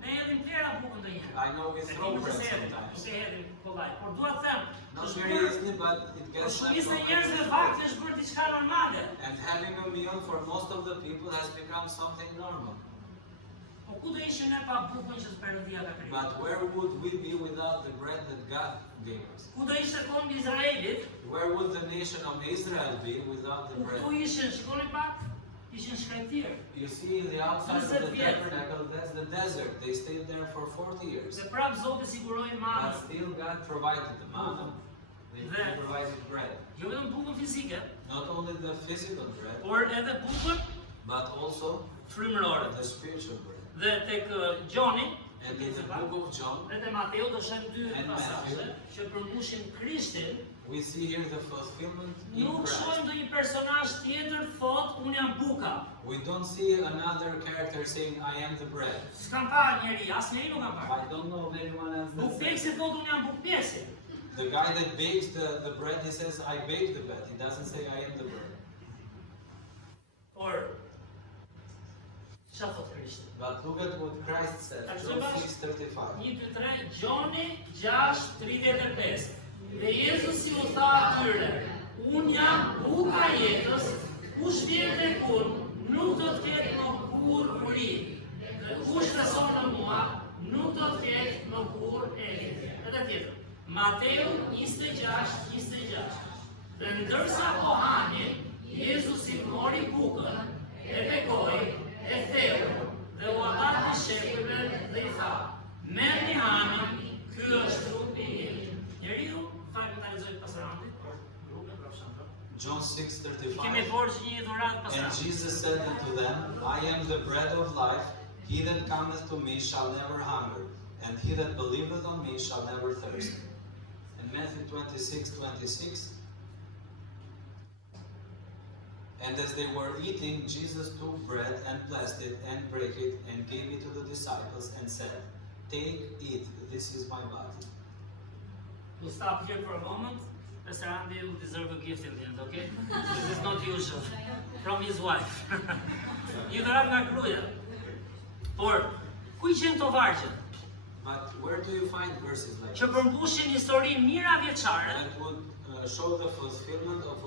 ne hedhim plera bukën ndonjëherë. I know we E throw di bread se hedhim, sometimes. nuk e hedhim kollaj. Por dua të them, Not është very bërë easily, but it për gets left shumicën e on njerëzve the fakti table. është bërë diçka normale. And having a meal for most of the people has become something normal. Po ku do ishim ne pa bukën që Perëndia ka krijuar? But where would we be without the bread that God gave us? Ku do ishte kombi i Izraelit? Where would the nation of Israel be without the bread? Ku ishin, shikoni pak, ishin shkretir. You see, in the outside of the 20 vjet. tabernacle, that's the desert. They stayed there for 40 years. Dhe prap Zoti siguroi But manën. still, God provided the manna. He provided bread. Jo vetëm bukën fizike, Not only the physical bread, por edhe bukën but also frymërore. the spiritual bread. Dhe tek Gjoni, And in the book of John, dhe te Mateu do shohim dy And pasazhe Matthew. që përmbushin Krishtin. we see here the fulfillment in Nuk Christ. shohim ndonjë personazh tjetër thot unë jam buka. We don't see another character saying, I am the bread. S'kam pa njeri, asnjëri nuk kam pa. I don't know of anyone else that says. Bukpjeksi thot unë jam bukpjesi. The guy that bakes the bread, he says, I bake the bread. He doesn't say, I am the bread. Por çfarë thot Krishti? But look at what Christ says, John 6:35. 1, 2, 3, Gjoni 6:35. Dhe Jezusi u tha atyre, unë jam buka jetës, kush vjen tek unë, nuk do të ketë më kurrë uri. Dhe kush beson në mua, nuk do të ketë më kurrë eri. Edhe tjetër. Mateu 26:26. Dhe ndërsa po hanin, Jezusi mori bukën, e pekoi, e theu, dhe u hapti shekujve dhe I tha, merrni hanën, ky është trupi im. Njeriu, fal ta lexoj pasaranti. John Kemi 6:35. borxh një dhuratë And pasaranti. Jesus said unto them, I am the bread of life. He that cometh to me shall never hunger, and he that believeth on me shall never thirst. And Matthew 26:26. And as they were eating, Jesus took bread and blessed it and brake it and gave it to the disciples and said, Take, eat, this is my body. We'll stop here for a moment. Pastor Andy will deserve a gift in the end, okay? This is not usual. From his wife. Një dhuratë nga gruaja. Por, ku I gjen to vargje? But where do you find verses like Që this? përmbushin histori mira vjeçare, That would show the fulfillment of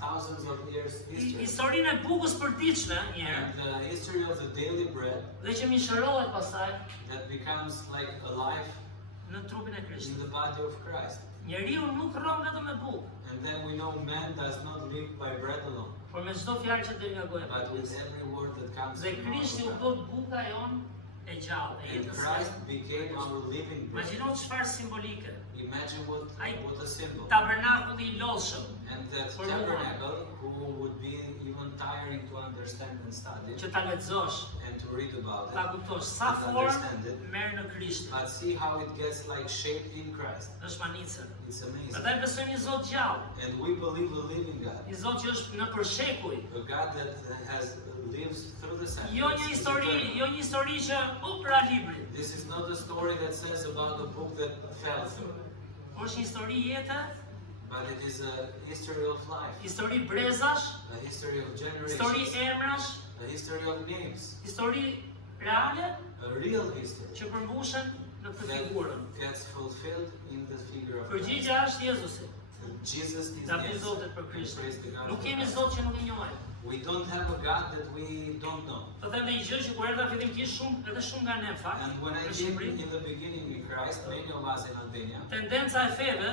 thousands of years history. historinë e bukës përditshme, një herë, And the history of the daily bread dhe që mishërohet pastaj that becomes like alive në trupin e in Krishtit. the body of Christ. Njeriu nuk rron vetëm me bukë, And then we know man does not live by bread alone, por me çdo fjalë që del nga goja e but with Perëndisë. every word that comes Dhe from our Krishti u mouth. bë buka jon e gjallë, e And jetës. Christ became our living bread. Imagjino çfarë simbolike. Imagine what a symbol. Tabernakulli I lodhshëm, And that For tabernacle, who would be even tiring to understand and study që ta lexosh, and to read about ta it. kuptosh sa And formë understand it. merr në Krisht. But see how it gets like shaped in Christ. Është manicë. It's amazing. Prandaj besojmë një Zot gjallë, And we believe a living God. një Zot që është në përshekuj. A God that has lives through the centuries. Jo një histori, jo një histori që pra libri. This is not a story that says about a book that fell through, Por është një histori jete, but it is a history of life, histori brezash, a history of histori generations, emrash, a history of names, histori reale a real history që përmbushen në këtë that figurën. gets fulfilled in the figure of Përgjigja është Jezusi. Jesus is Ta the bëj answer. Zotit për And Krisht. praise the God Nuk for kemi that. Zot që nuk I njohim. We don't have a God that we don't know. Do them një gjë që kur erdha fillimkisht edhe shumë nga ne në fakt, And when I në came Shqipëri, in the beginning in Christ, many of us in Albania, tendenca e feve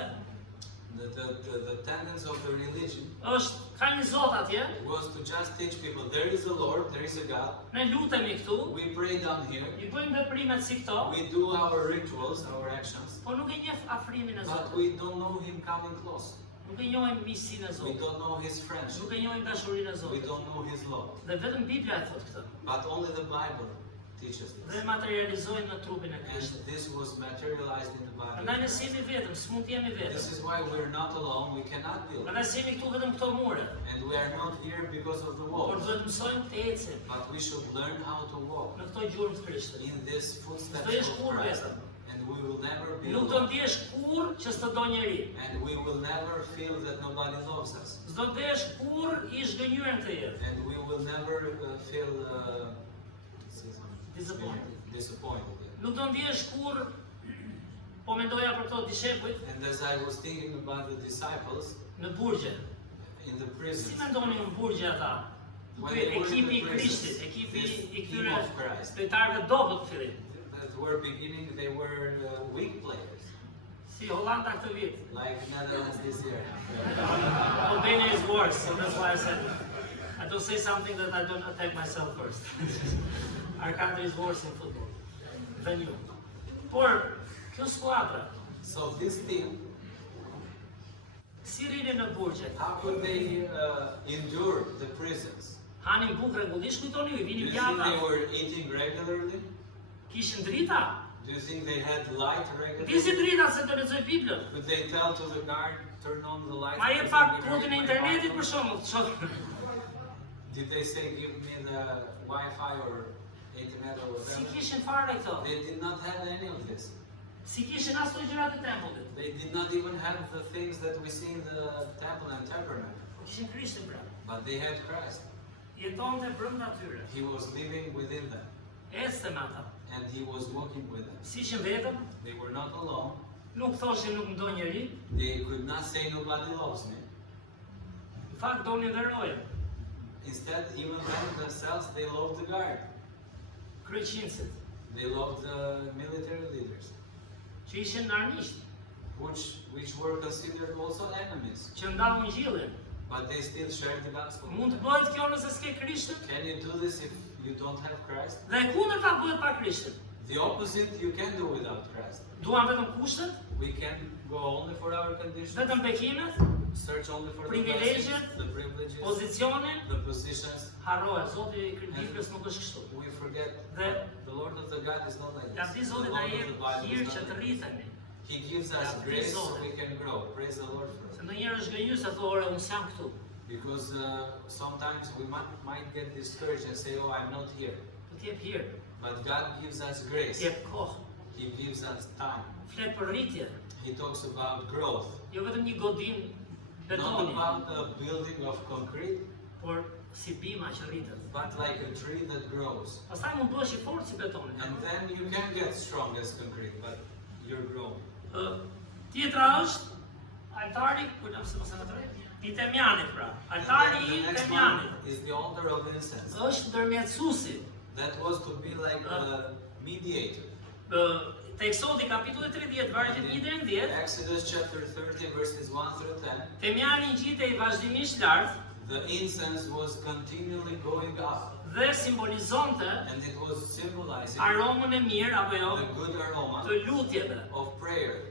the tendency of the religion është ka një Zot atje, was to just teach people there is a Lord, there is a God. ne lutemi këtu, We pray down here, I bëjmë veprimet si këto, we do our rituals, our actions, por nuk e njeh afrimin e but Zotit. we don't know Him coming close. Nuk e njohim miqësinë e We Zotit. don't know His friendship. Nuk e njohim dashurinë e We Zotit. don't know His love. Dhe vetëm Bibla e thot këtë. But only the Bible teaches Dhe this. materializojnë në trupin e And Krishtit. this was materialized in the body. Prandaj ne jemi vetëm, s'mund të jemi This vetëm. is why we're not alone. We cannot be alone. Prandaj jemi këtu vetëm këto mure. And we are not here because of the Por walls. duhet mësojmë të ecim But we should learn how to walk në këto gjurmë të Krishtit. in this footsteps Do jesh of kur Christ. vetëm. And we will never be Nuk do alone. ndihesh kur që s'të do njeri. And we will never feel that nobody loves us. S'do ndesh kur I zhgënjur në të jetë. And we will never feel disappointed. Nuk do ndihesh kur po mendoja për këto dishepujt And as I was thinking about the disciples në burgje. in the Si prison, mendoni në burgje ata? When they were in Ekipi the I prisons, Krishtit, ekipi this I team këtyre of Christ lojtarëve dobët në fillim. that were beginning, they were weak players, Si Hollanda këtë vit. like Netherlands this year. Albania is worse, so that's why I said I don't say something that I don't attack myself first. Our country is worse in football than you. Por, kjo skuadra, So this team, si rrini në burgje, how could they endure the prisons? hanin bukë rregullisht, kujtoni ju, Do vinin you think they pjata, were eating regularly? kishin drita. Do you think they had light Di si regularly? drita se të lexoj Biblën. Could they tell to the guard, turn on the light? Ma je because pak I'm gonna kodin e read my internetit Bible? për shembull, shoh. Did they say give me the Wi-Fi or internet or Si whatever? kishin fare këto? They did not have any of this. Si kishin as këto gjërat e tempullit. They did not even have the things that we see in the temple and tabernacle. Kishin Krishtin pra. But they had Christ. Jetonte brenda tyre. He was living within them. Ecte me ata. And he was walking with them. Si ishin vetëm, They were not alone. nuk thoshin nuk më do njeri, They could not say nobody loves me. në fakt donin dhe rojen, Instead, even them themselves, they loved the guard. kryqinësit, They loved the military leaders, që ishin armiqt, which were considered also enemies. që ndahun gjillin. But they still shared the gospel. Mund të bëhet kjo nëse s'ke Krishtin? Can you do this if you don't have Christ? Dhe e kundërta bëhet pa Krishtin. The opposite you can do without Christ. Duan vetëm kushtet, We can go only for our conditions, vetëm bekimet, search only for the Privilegjet, blessings, the privileges, pozicionin, the positions. harrohet. Zoti i Biblës nuk është kështu. We forget Dhe the Lord of the God is not like ja this. di The Zoti Lord na of jep the Bible hir is që not të like this. rritemi. He gives us Ja, grace so Zoti. we can grow. Praise the Lord for Se it. ndonjëherë është gënjur se thonë, "Ore, unë s'jam këtu." Because sometimes we might get discouraged and say, oh, I'm not here. Po t'jep hir, But God gives us grace. t'jep kohë, He gives us time. flet për rritje, He talks about growth. jo vetëm një godin Not betoni, about a building of concrete, por si bima që rritet. but like a tree that grows. Pastaj mund bëhesh i fortë si betoni. And then you can get strong as concrete, but you're growing. Tjetra është altari, kujtëm se mos e ngatroj. I Temjanit pra. Altari And then i the next Temjanit one is the altar of incense. është ndërmjetësuesi. That was to be like a mediator. Te Eksodi kapitulli 30, vargjet 1 deri në 10, Exodus chapter 30 verses 1 through 10. Temjani ngjitej vazhdimisht lart The incense was continually going up, dhe simbolizonte and it was symbolizing aromën e mirë apo jo the good aroma të lutjeve. of prayer.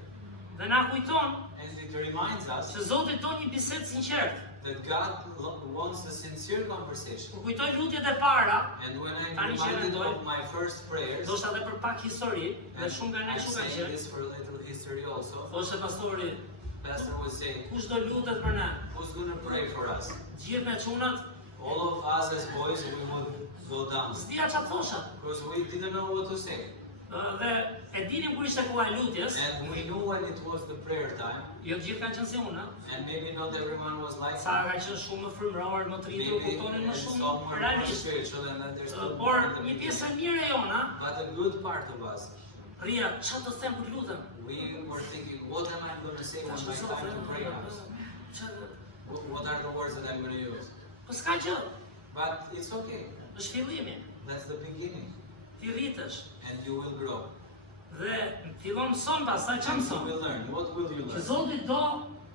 Dhe na kujton And it reminds us se Zoti do një bisedë sinqertë. that God wants a sincere conversation. U kujtoj lutjet e para, And when I'm Tani që reminded mendoj, of my first prayers, ndoshta edhe për pak histori, dhe and shumë nga ne I'm shumë kanë saying qenë. this for a little history also, Thoshte pastori, Pastor would say, kush do lutet për ne? who's going to pray for us? Gjithë me çunat, All of us as boys, we would go down s'dia çfarë thosha. because we didn't know what to say. Dhe e dinim kur ishte koha e lutjes, And we knew when it was the prayer time, jo të gjithë kanë qenë si unë, and maybe not everyone was like sa that. kanë qenë shumë më frymëror, më të rritur, Maybe kuptonin më and shumë some were more realisht. spiritual and understood Por more than një we pjesë did. e mirë e jona, But a good part of us, rria, çfarë do të them kur lutem? we were thinking, what am I going to say when Tash my Zot, time to pray comes? What are the words that I'm going to use? Po s'ka gjë, But it's okay. është fillimi, That's the beginning. ti rritesh. And you will grow. Dhe fillon mëson pastaj çfarë And you mëson? will learn. What will you Që learn? Zoti do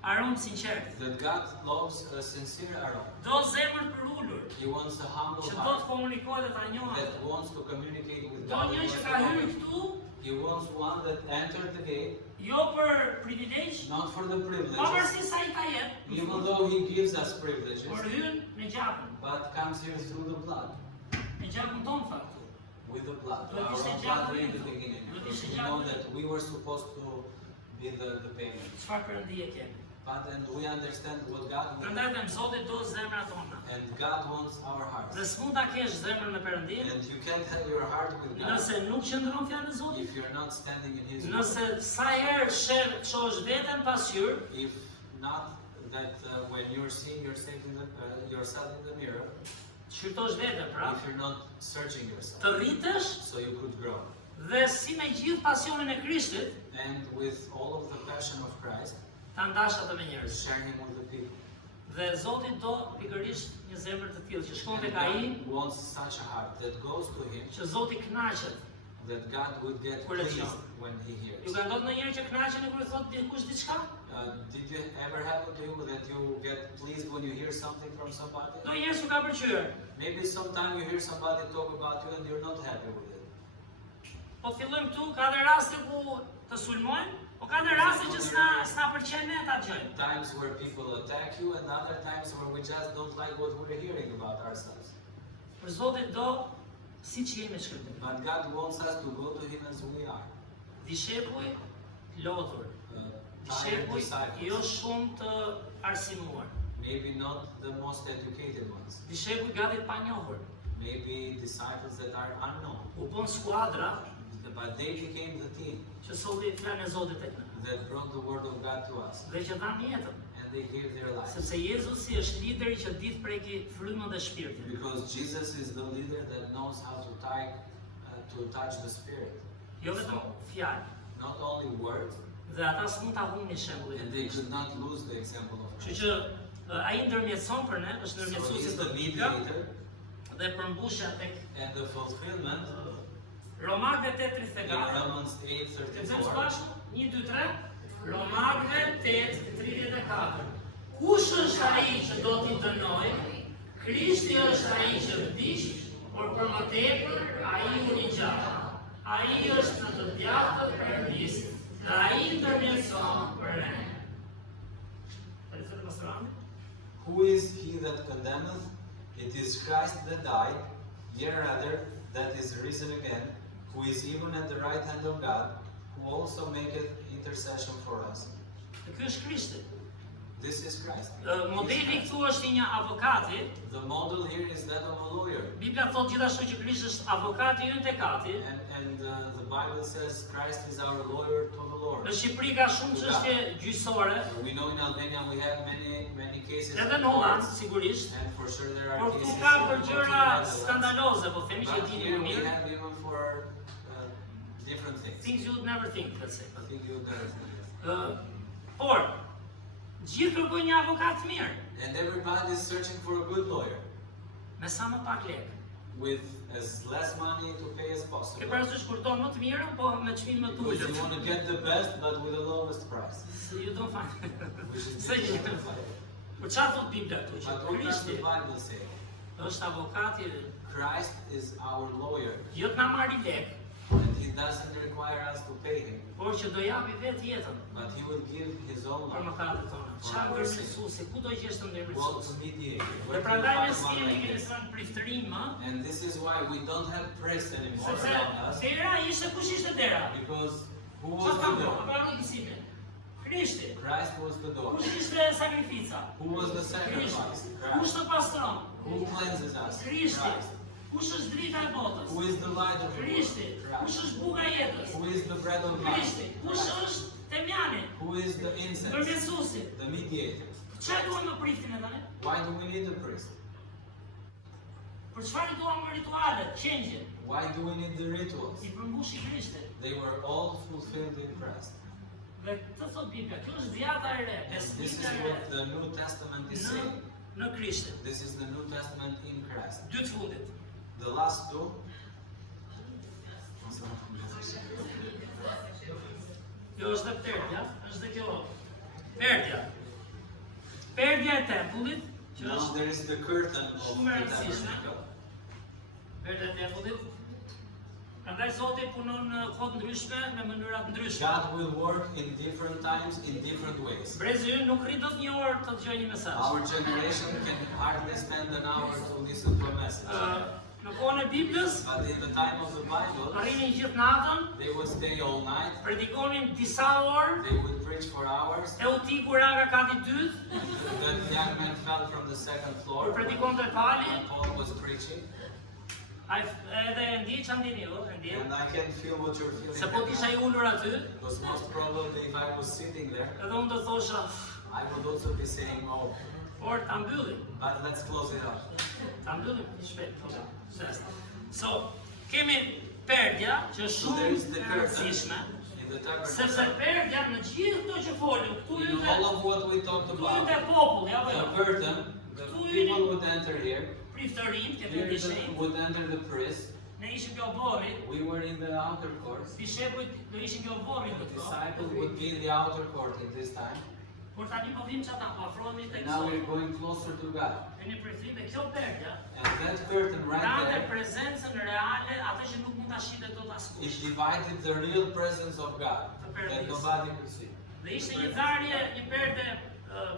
aromë sinqert, That God loves a sincere aroma. do zemër për ulur, He wants a humble që do të heart komunikojë dhe ta njohë. that wants to communicate with Do God. një që ka hyrë këtu, He wants one that entered the gate, jo për privilegj, not for the privileges, pavarësisht sa i ka jetë, even though He gives us privileges, por hyn në gjakun, but comes here through the blood, në gjakun tonë faktu. with the blood. But Our it's a own job blood in for the you. beginning. But Because it's a we job know for you. that we were supposed to be the payment. Çfarë perëndije kemi? But and we understand what God wants. Prandaj them Zoti do zemrat tona. And God wants our hearts. Dhe s'mund ta kesh zemrën me Perëndin And you can't have your heart with God nëse nuk qëndron fjalën e Zotit. if you're not standing in His word. Nëse sa herë çosh veten pasqyr, If not that when you're seeing yourself in the mirror, shqyrtosh veten pra, if you're not searching yourself, të rritesh so you could grow. dhe si me gjithë pasionin e Krishtit, And with all of the passion of Christ, ta ndash atë me njerëz. share Him with the people. Dhe Zoti do pikërisht një zemër të tillë që shkon tek ai, God wants such a heart that goes to him, që Zoti kënaqet. that God would get Kur e pleased dëgjon. when he Ju hears. ka ndodhur ndonjëherë që kënaqeni kur thot dikush diçka? Did it ever happen to you that you get pleased when you hear something from somebody? Ndonjëherë s'u ka pëlqyer. Maybe sometime you hear somebody talk about you and you're not happy with it. Po fillojmë këtu, ka dhe raste ku të sulmojnë, po ka dhe raste që s'na pëlqen ne ta dëgjojmë. Times where people attack you and other times where we just don't like what we're hearing about ourselves. Për Zotin do si që jemi shkruajtur. But God wants us to go to him as we are. Dishepuj lodhur, Tired dishepuj jo disciples. shumë të arsimuar, Maybe not the most educated ones. dishepuj gati pa njohur, Maybe disciples that are unknown. u bën skuadra But they became the team që solli fjalën e Zotit tek ne that brought the word of God to us. dhe që dhanë jetën. And they gave their lives. Sepse Jezusi është lideri që ditë preki frymën dhe shpirtin. Because Jesus is the leader that knows how to touch the spirit. Jo vetëm fjalë. Not only words, Dhe ata s'mund ta humbin shembullin and e they Krishtit. could not lose the example of Kështu Christ. që ai ndërmjetëson për ne, është So ndërmjetësuesi he's të the Bibla mediator dhe përmbushja tek and the fulfillment Romakëve in 8:34. Romans Të them 8:34. bashkë, 1, 2, 3. Romakëve 8:34. Kush është ai që do t'i dënojë? Krishti është ai që vdiq, por për më tepër ai u ringjall. Ai është në të djathtët Perëndis, dhe ai ndërmjetëson për ne. Përse pastorami? Who is he that condemneth? It is Christ that died, yea rather, that is risen again, who is even at the right hand of God, who also maketh intercession for us. Dhe ky është Krishti. This is Christ. Modeli këtu është i një avokati. The model here is that of a lawyer. Biblia thot gjithashtu që Krishti është avokati ynë tek Ati. And the Bible says Christ is our lawyer to the Lord. Në Shqipëri ka shumë çështje gjyqësore, We know in Albania we have many cases edhe in në Holland courts, sigurisht. and for sure there are Por cases këtu ka in për courts gjëra in the Netherlands. skandaloze, po themi që e But dini here më we mirë. have even for different things. Things you would never think, let's say. I think you know. Por gjithë kërkojnë një avokat të mirë, And everybody is searching for a good lawyer me sa më pak lekë. with as less money to pay as Ke possible. parasysh kur do më të mirën, po me çmim më të Because you want ulët. to get the best but with the lowest price. You don't find. Which is Se difficult gjithë. to find. Por çfarë thot Bibla këtu që But what does the Krishti Bible say? është avokati, Christ is our lawyer, jo të na marri lekë, and he doesn't require us to pay him, por që do japi vetë jetën but he will give his own për life. mëkatet tona. Çfarë ndërmjetësuesi, ku do gjesh të Well, ndërmjetësues? to mediate. Dhe Where can prandaj ne you find s'kemi one like kemi this? thënë priftërim, ë? And this is why we don't have priests anymore Sepse around us, dera ishte kush ishte dera? because who was Çfarë the ka door? bërë mësimi? Krishti. Christ was the door. Kush ishte sakrifica? Who was the Krishti. sacrifice? Kush Christ. të pastron? Who cleanses us? Krishti. Christ. Kush është drita e botës? Who is the light of the Krishti. world? Kush Christ. është buka e jetës? Who is the bread of life? Krishti. Kush është temjani? Who is the incense? Ndërmjetësuesi. The mediator. Çfarë duam në priftin e tani? Why do we need a priest? Për çfarë duam ritualet, qengje? Why do we need the rituals? I përmbushi Krishti. They were all fulfilled in Christ. Dhe këtë thot Biblia, kjo është dhjata e re, This is besmita e what re the New Testament is në saying. në Krishtin. This is the New Testament in Christ. Dy të fundit. The last two. Kjo është dhe perdja, është dhe kjo perdja. Perdja e tempullit, që Now është there is the curtain of the shumë e rëndësishme. tabernacle. Perdja e tempullit. Prandaj Zoti punon në kohë ndryshme në mënyra të ndryshme. God will work in different times, in different ways. Brezi ynë nuk rrit dot një orë të dëgjojë një mesazh. Our generation can hardly spend an hour to listen to a message. Në kohën e Biblës, But in the time of the Bible, arrinin gjithë natën, they would stay all night, predikonin disa orë, they would preach for hours. e u tikur nga kati dytë, The young man fell from the second kur floor. predikonte Pali, Paul was preaching, edhe e ndi që ndini ju, e ndi. and I can feel what you're feeling. Se po t'isha i ullur aty, Because most probably if I was sitting there, edhe unë do thosha, I would also be saying, oh, por ta mbyllim, but let's close it up. ta mbyllim shpejt. So, kemi perdja që është So there shumë is the e curtain rëndësishme, in the sepse tabernacle. perdja në gjithë këto që folëm, këtu In all of what we talked hyte about, populli, apo the jo? curtain The Këtu people would enter here. priftërin, ke Here vetë shenjë, would enter the priest. ne ishim kjo bori, We were in the outer court. dishepujt do ishin kjo bori The këtë kohë. disciples would be in the outer court at this time. Por tani po vim çata po afrohemi tek And now we're Zoti. going closer to God. E një përthim dhe kjo perdja, And that curtain right Dante there, prezencën reale, atë që nuk mund ta shitet dot it askush. divided the real presence of God that nobody could see. Dhe ishte një dharje, një perde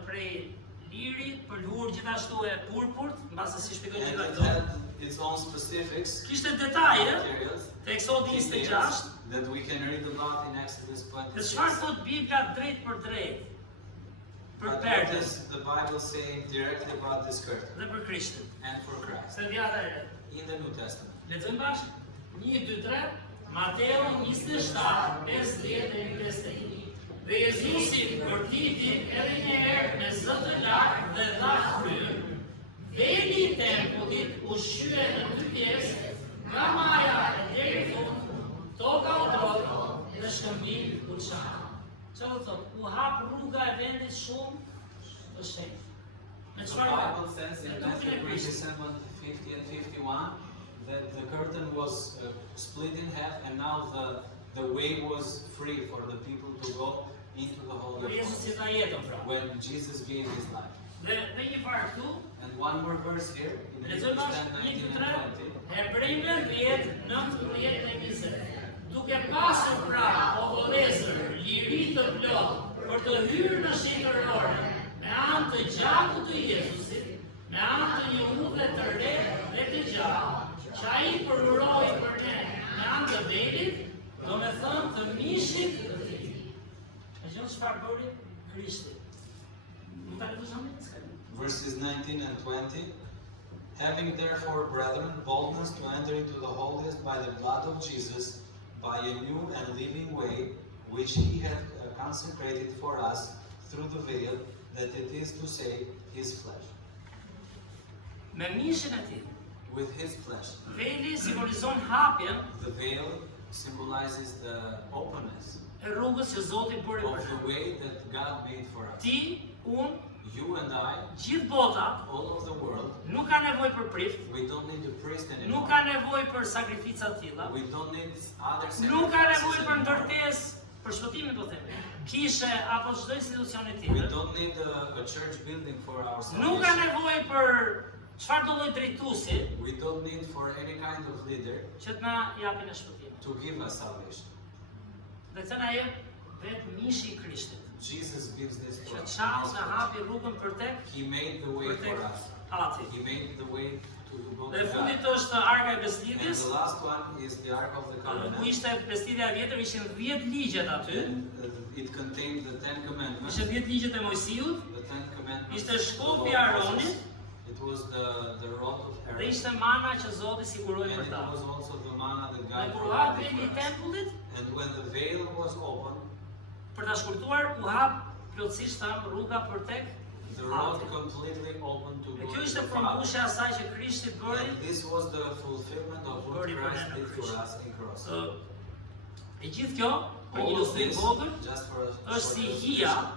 prej liri, përluhur gjithashtu e purpurt, mbase si shpjegoj And gjitha it këto. had its own specifics, Kishte detaje, materials, te Eksodi 26, that we can read about in Exodus dhe çfarë 26. thot Bibla drejt për drejt për But what perdën does the Bible saying directly about this curtain dhe për Krishtin. and for Christ Se vjata e re. in the New Testament? Lexojmë bashkë. 1, 2, 3, Mateo 27, 50 dhe 51. Dhe Jezusi përtiti edhe një herë me zë të lartë dhe dha fryrë. Veli i tempullit u shqye në 2 pjesë, nga maja e deri në fund, toka u trokë dhe shkëmbim u çan. Çfarë do thotë? U hap rruga e vendit shumë të shenjtë. Me The çfarë? Bible says in Me Matthew trupin e Krishtit. 27, 50 and 51 that the curtain was split in half and now the way was free for the people to go into the Holy Por of Jezusi Holies ta jetën pra. when Jesus gave his life. Dhe një farë këtu, And one more verse here in lexojmë Hebrews bashkë 10, 1, 2, 19 3, and 20. Hebrejve 10, 19 dhe 20. Duke pasur pra, o vëllezër, liri të plotë për të hyrë në shitërore, me anë të gjakut të Jezusit, me anë të një udhë të re dhe të gjatë, që ai përuroi për ne me anë të velit, do me thënë të mishit të tij. E gjënë çfarë bëri Krishti? Nuk ta lexojmë? Verses 19 and 20. Having therefore, brethren, boldness to enter into the holiest by the blood of Jesus, by a new and living way, which he had consecrated for us through the veil, that it is to say, his flesh. Me mishin e tij. With his flesh. Veli simbolizon hapjen The veil symbolizes the openness e rrugës që Zoti bëri of për the ne. way that God made for us. Ti, unë, You and I, gjithë bota all of the world, nuk ka nevojë për prift, we don't need a priest nuk anymore. ka nevojë për sakrifica të tilla, We don't need other nuk ka nevojë sacrifices për anymore. ndërtesë, për shpëtimin po themi. Kishe apo çdo institucioni We tjetër. don't need a church building for our Nuk ka salvation. nevojë për çfarë do lloj drejtuesi We don't need for any kind of leader që të na japin e shpëtimin. to give us salvation. Dhe këtë na jep vetë mishi i Krishtit. Jesus gives this Që for us. çau dhe hapi rrugën për tek He made the way për tek for us. Ati. He made the way to go Dhe to fundit God. është arka e And beslidhjes. the last one is the Ark of the Ku Covenant. ishte beslidhja e vjetër, ishin 10 ligjet aty. And it contained the Ten Commandments. Ishin 10 ligjet e Mojsiut, The Ten Commandments. Ishte of the shkopi law i of Aronit. Moses. It was the rod of dhe Aaron. ishte mana që Zoti siguroi And për it ta. was also the manna that Dhe God kur u hap provided veli i for us. tempullit, And when the veil was open, për ta shkurtuar, u hap plotësisht tam rruga për tek the road Ati. completely open to Dhe go kjo to ishte the Father. përmbushja e asaj që Krishti bëri. And this was the fulfillment of what Bëri për Christ ne në did for kryq. us in cross. E gjithë kjo, për një All of ilustrim this, vogël, just for a është short si illustration, hija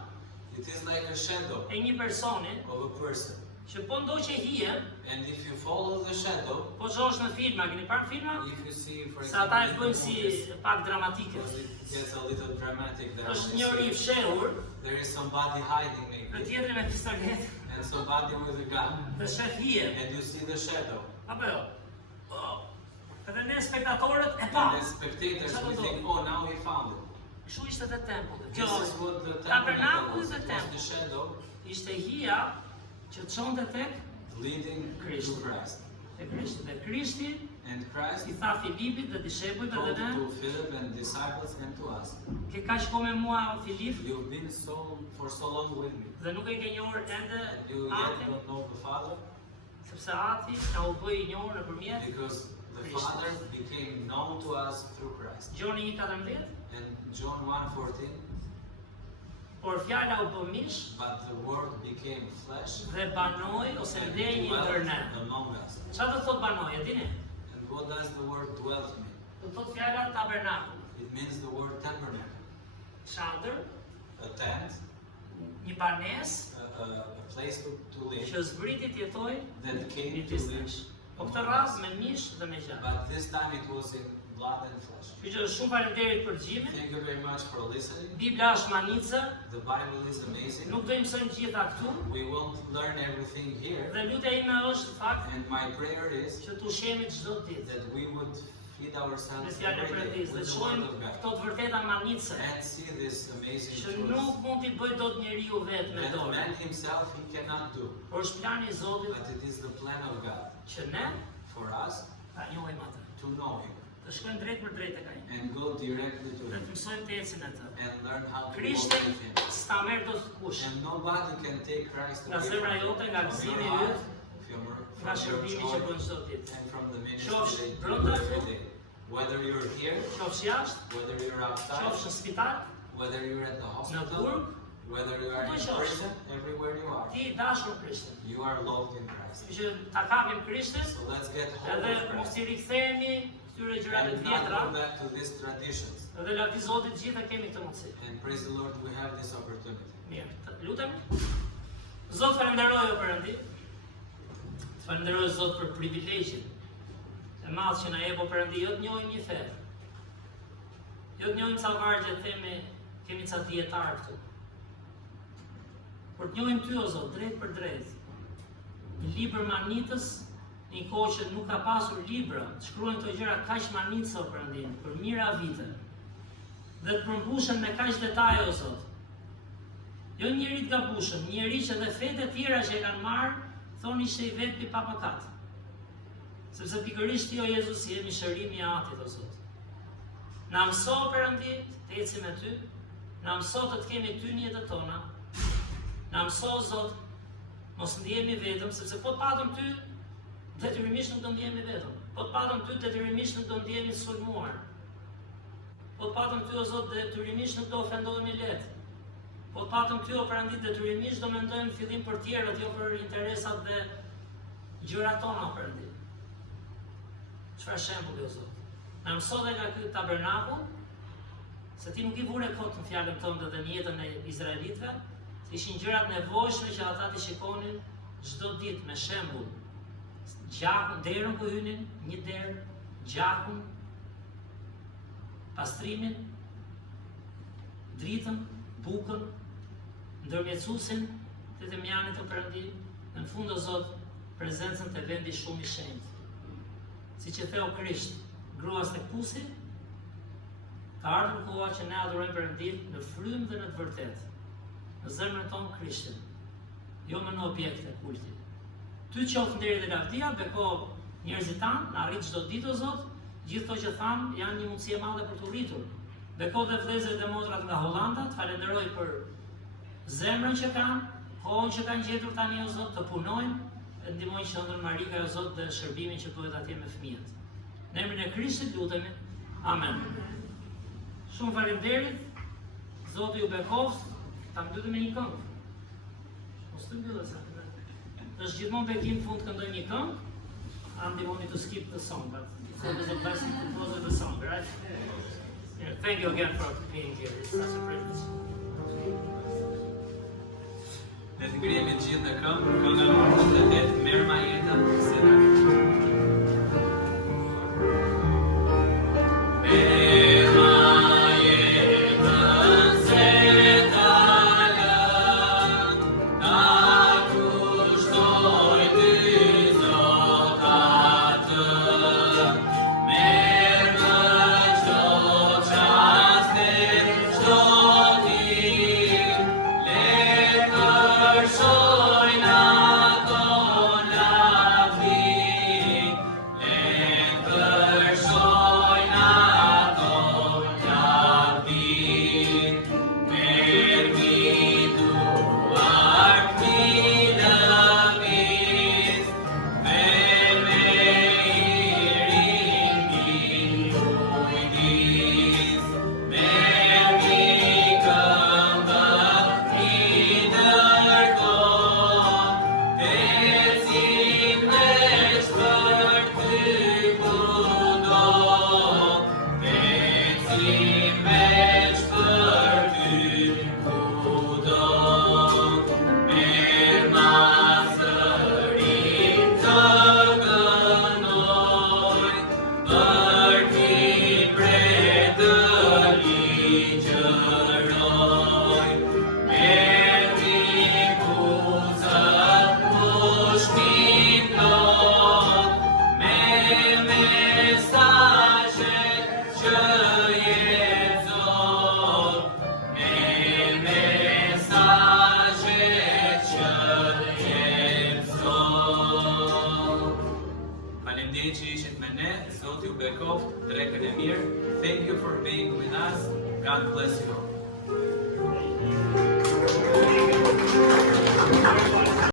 it is like a shadow e një personi of a person. që po ndoqe hije, And if you follow the shadow, po shohësh në filma, keni parë filma? if you see, for Se ata e example, bëjnë si pak dramatike. because it gets a little dramatic there. Është when njëri i you see fshehur, there is somebody hiding dhe maybe, tjetri me pistolet, and somebody with a gun, dhe shef hije. and you see the shadow. Apo jo? Oh. Edhe ne spektatorët e And pa. the spectators Çfarë will do? think, oh, now we found it. Kështu ishte te tempulli. This Kjo is what the tabernakulli tabernacle was. dhe It was tempulli the shadow ishte hija që çonte tek leading to Christ. Christ. te Krishti. Dhe Krishti And Christ i tha Filipit dhe dishepujve dhe told ne, to Philip and disciples and to us, ke kaq kohë me mua o Filip you've been for so long with me, dhe nuk e ke njohur ende and you yet Atin, don't know the Father, sepse Ati na u bë i njohur nëpërmjet because the Christ. Father became known to us through Christ. Gjoni 1:14, And John 1:14, por fjala u bë mish but the Word became flesh dhe banoi ose and ndej ndër dwelt ne. among us. Çfarë do thot banoi, e dini? And what does the word dwelt mean? Do thot fjala tabernakull. It means the word tabernacle, Çadër, a tent, një banesë a place to live, që zbriti të jetojë that në came to pjesë. live. Po këtë rast me mish dhe me gjakë. But this time it was in blood and flesh. Kështu që shumë faleminderit për dëgjimin. Thank you very much for listening. Bibla është manica, The Bible is amazing. nuk do i mësojmë gjitha këtu. We won't learn everything here. Dhe lutja ime është fakt And my prayer is që të ushqemi çdo ditë that we would feed me ourselves fjalën e every day Perëndisë dhe with the Word shohim of God. këto të vërteta manice And see this amazing që truth nuk mund t'i bëj dot njeriu vetë me that dorë. man himself he cannot do. Por është plani i Zotit But it is the plan of God që ne for us ta njohim atë. to know Him Të shkojmë drejt për drejt tek ai. and go directly to Dhe Him të mësojmë të ecim me të. and learn how to walk Krishtin with Him. s'ta merr dot kush. And nobody can take Christ Nga away zemra jote, nga from gëzimi your yt, heart, nga from your shërbimi që joy, bën çdo ditë. and from the Qofsh ministry that you brenda do këtu, every day. Whether you're here, qofsh jashtë, whether you're outside, qofsh në spital, whether you're at the në hospital, burg, whether you are in Ku qofsh? prison, everywhere you are, ti i dashur Krishtin. you are loved in Christ. Kështu që ta kapim Krishtin, So let's get hold edhe of mos Christ i rikthehemi këtyre gjërave të and not vjetra, go back to these traditions. edhe lavdi Zotit gjithë kemi këtë mundësi. And praise the Lord, we have this opportunity. Mirë, të lutemi. Zot falenderoj o Perëndi. Të falenderoj Zot për privilegjin e madh që na jep o Perëndi, jo të njohim një fe. Jo të njohim ca vargje themi, kemi ca dietar këtu. Por të njohim ty o Zot, drejt për drejt. Një libër manitës, një kohë që nuk ka pasur libra, të shkruajnë këto gjëra kaq manitës o Perëndi, për mira vite. Dhe të përmbushen me kaq detaje o Zot. Jo njeri të gabushëm, njeri që dhe fete tjera që e kanë marrë, thoni ishte i vetë pi pa mëkat. Sepse pikërisht ti o Jezus jemi shërimi i atit o Zot. Na mëso Perëndi të ecim me ty, na mëso të kemi ty në jetën tona. Na mëso Zot, mos ndihemi vetëm, sepse po të patëm ty, detyrimisht nuk do ndihemi vetëm. Po të patëm ty, detyrimisht nuk do ndihemi sulmuar. Po të patëm ty o Zot, detyrimisht nuk do ofendohemi lehtë. Po të patëm ty o Perëndi, detyrimisht do mendojmë fillim për tjerët, jo për interesat dhe gjërat tona o Perëndi. Çfarë shembulli o Zot? Na mëso dhe nga ky tabernakull, se ti nuk i vure kot në fjalën tënde dhe në jetën e izraelitëve, se ishin gjërat nevojshme që ata t'i shikonin çdo ditë me shembull. Gjakun, derën ku hynin, një derë, gjakun, pastrimin, dritën, bukën, ndërmjetësuesin të temjanit të Perëndi, në fund o Zot, prezencën të vendi shumë i shenjtë. Siç e theu Krisht, gruas tek pusi, ka ardhur koha që ne adhurojmë Perëndin në frymë dhe në të vërtetë, në zemrën tonë Krishtin, jo më në objekte kulti. Ty qoftë nderi dhe lavdia, beko njerëzit tanë, na arrit çdo ditë o Zot, gjithë to që thamë janë një mundësi e madhe për të rritur. Beko dhe vëllezërit dhe motrat nga Hollanda, të falenderoj për zemrën që kanë, kohën që kanë gjetur tani o Zot, të punojnë, e ndihmojnë Qendrën Marika o Zot dhe shërbimin që bëhet atje me fëmijët. Në emrin e Krishtit lutemi. Amen. Shumë faleminderit. Zoti ju bekoft. Ta mbyllim me një këngë. Mos të mbyllë sa. Është gjithmonë bekim fund këndoj një këngë. I'm the one to skip the song, but so there's a blessing to close with the song, right? Yeah, thank you again for being here. It's such a privilege. Le të ngrihemi të gjithë në këngë, kënga numër 28, Merr ma jetën, se na. Soy na con la vida. Faleminderit që ishit me ne. Zoti ju bekoft drekën e mirë. Thank you for being with us. God bless you.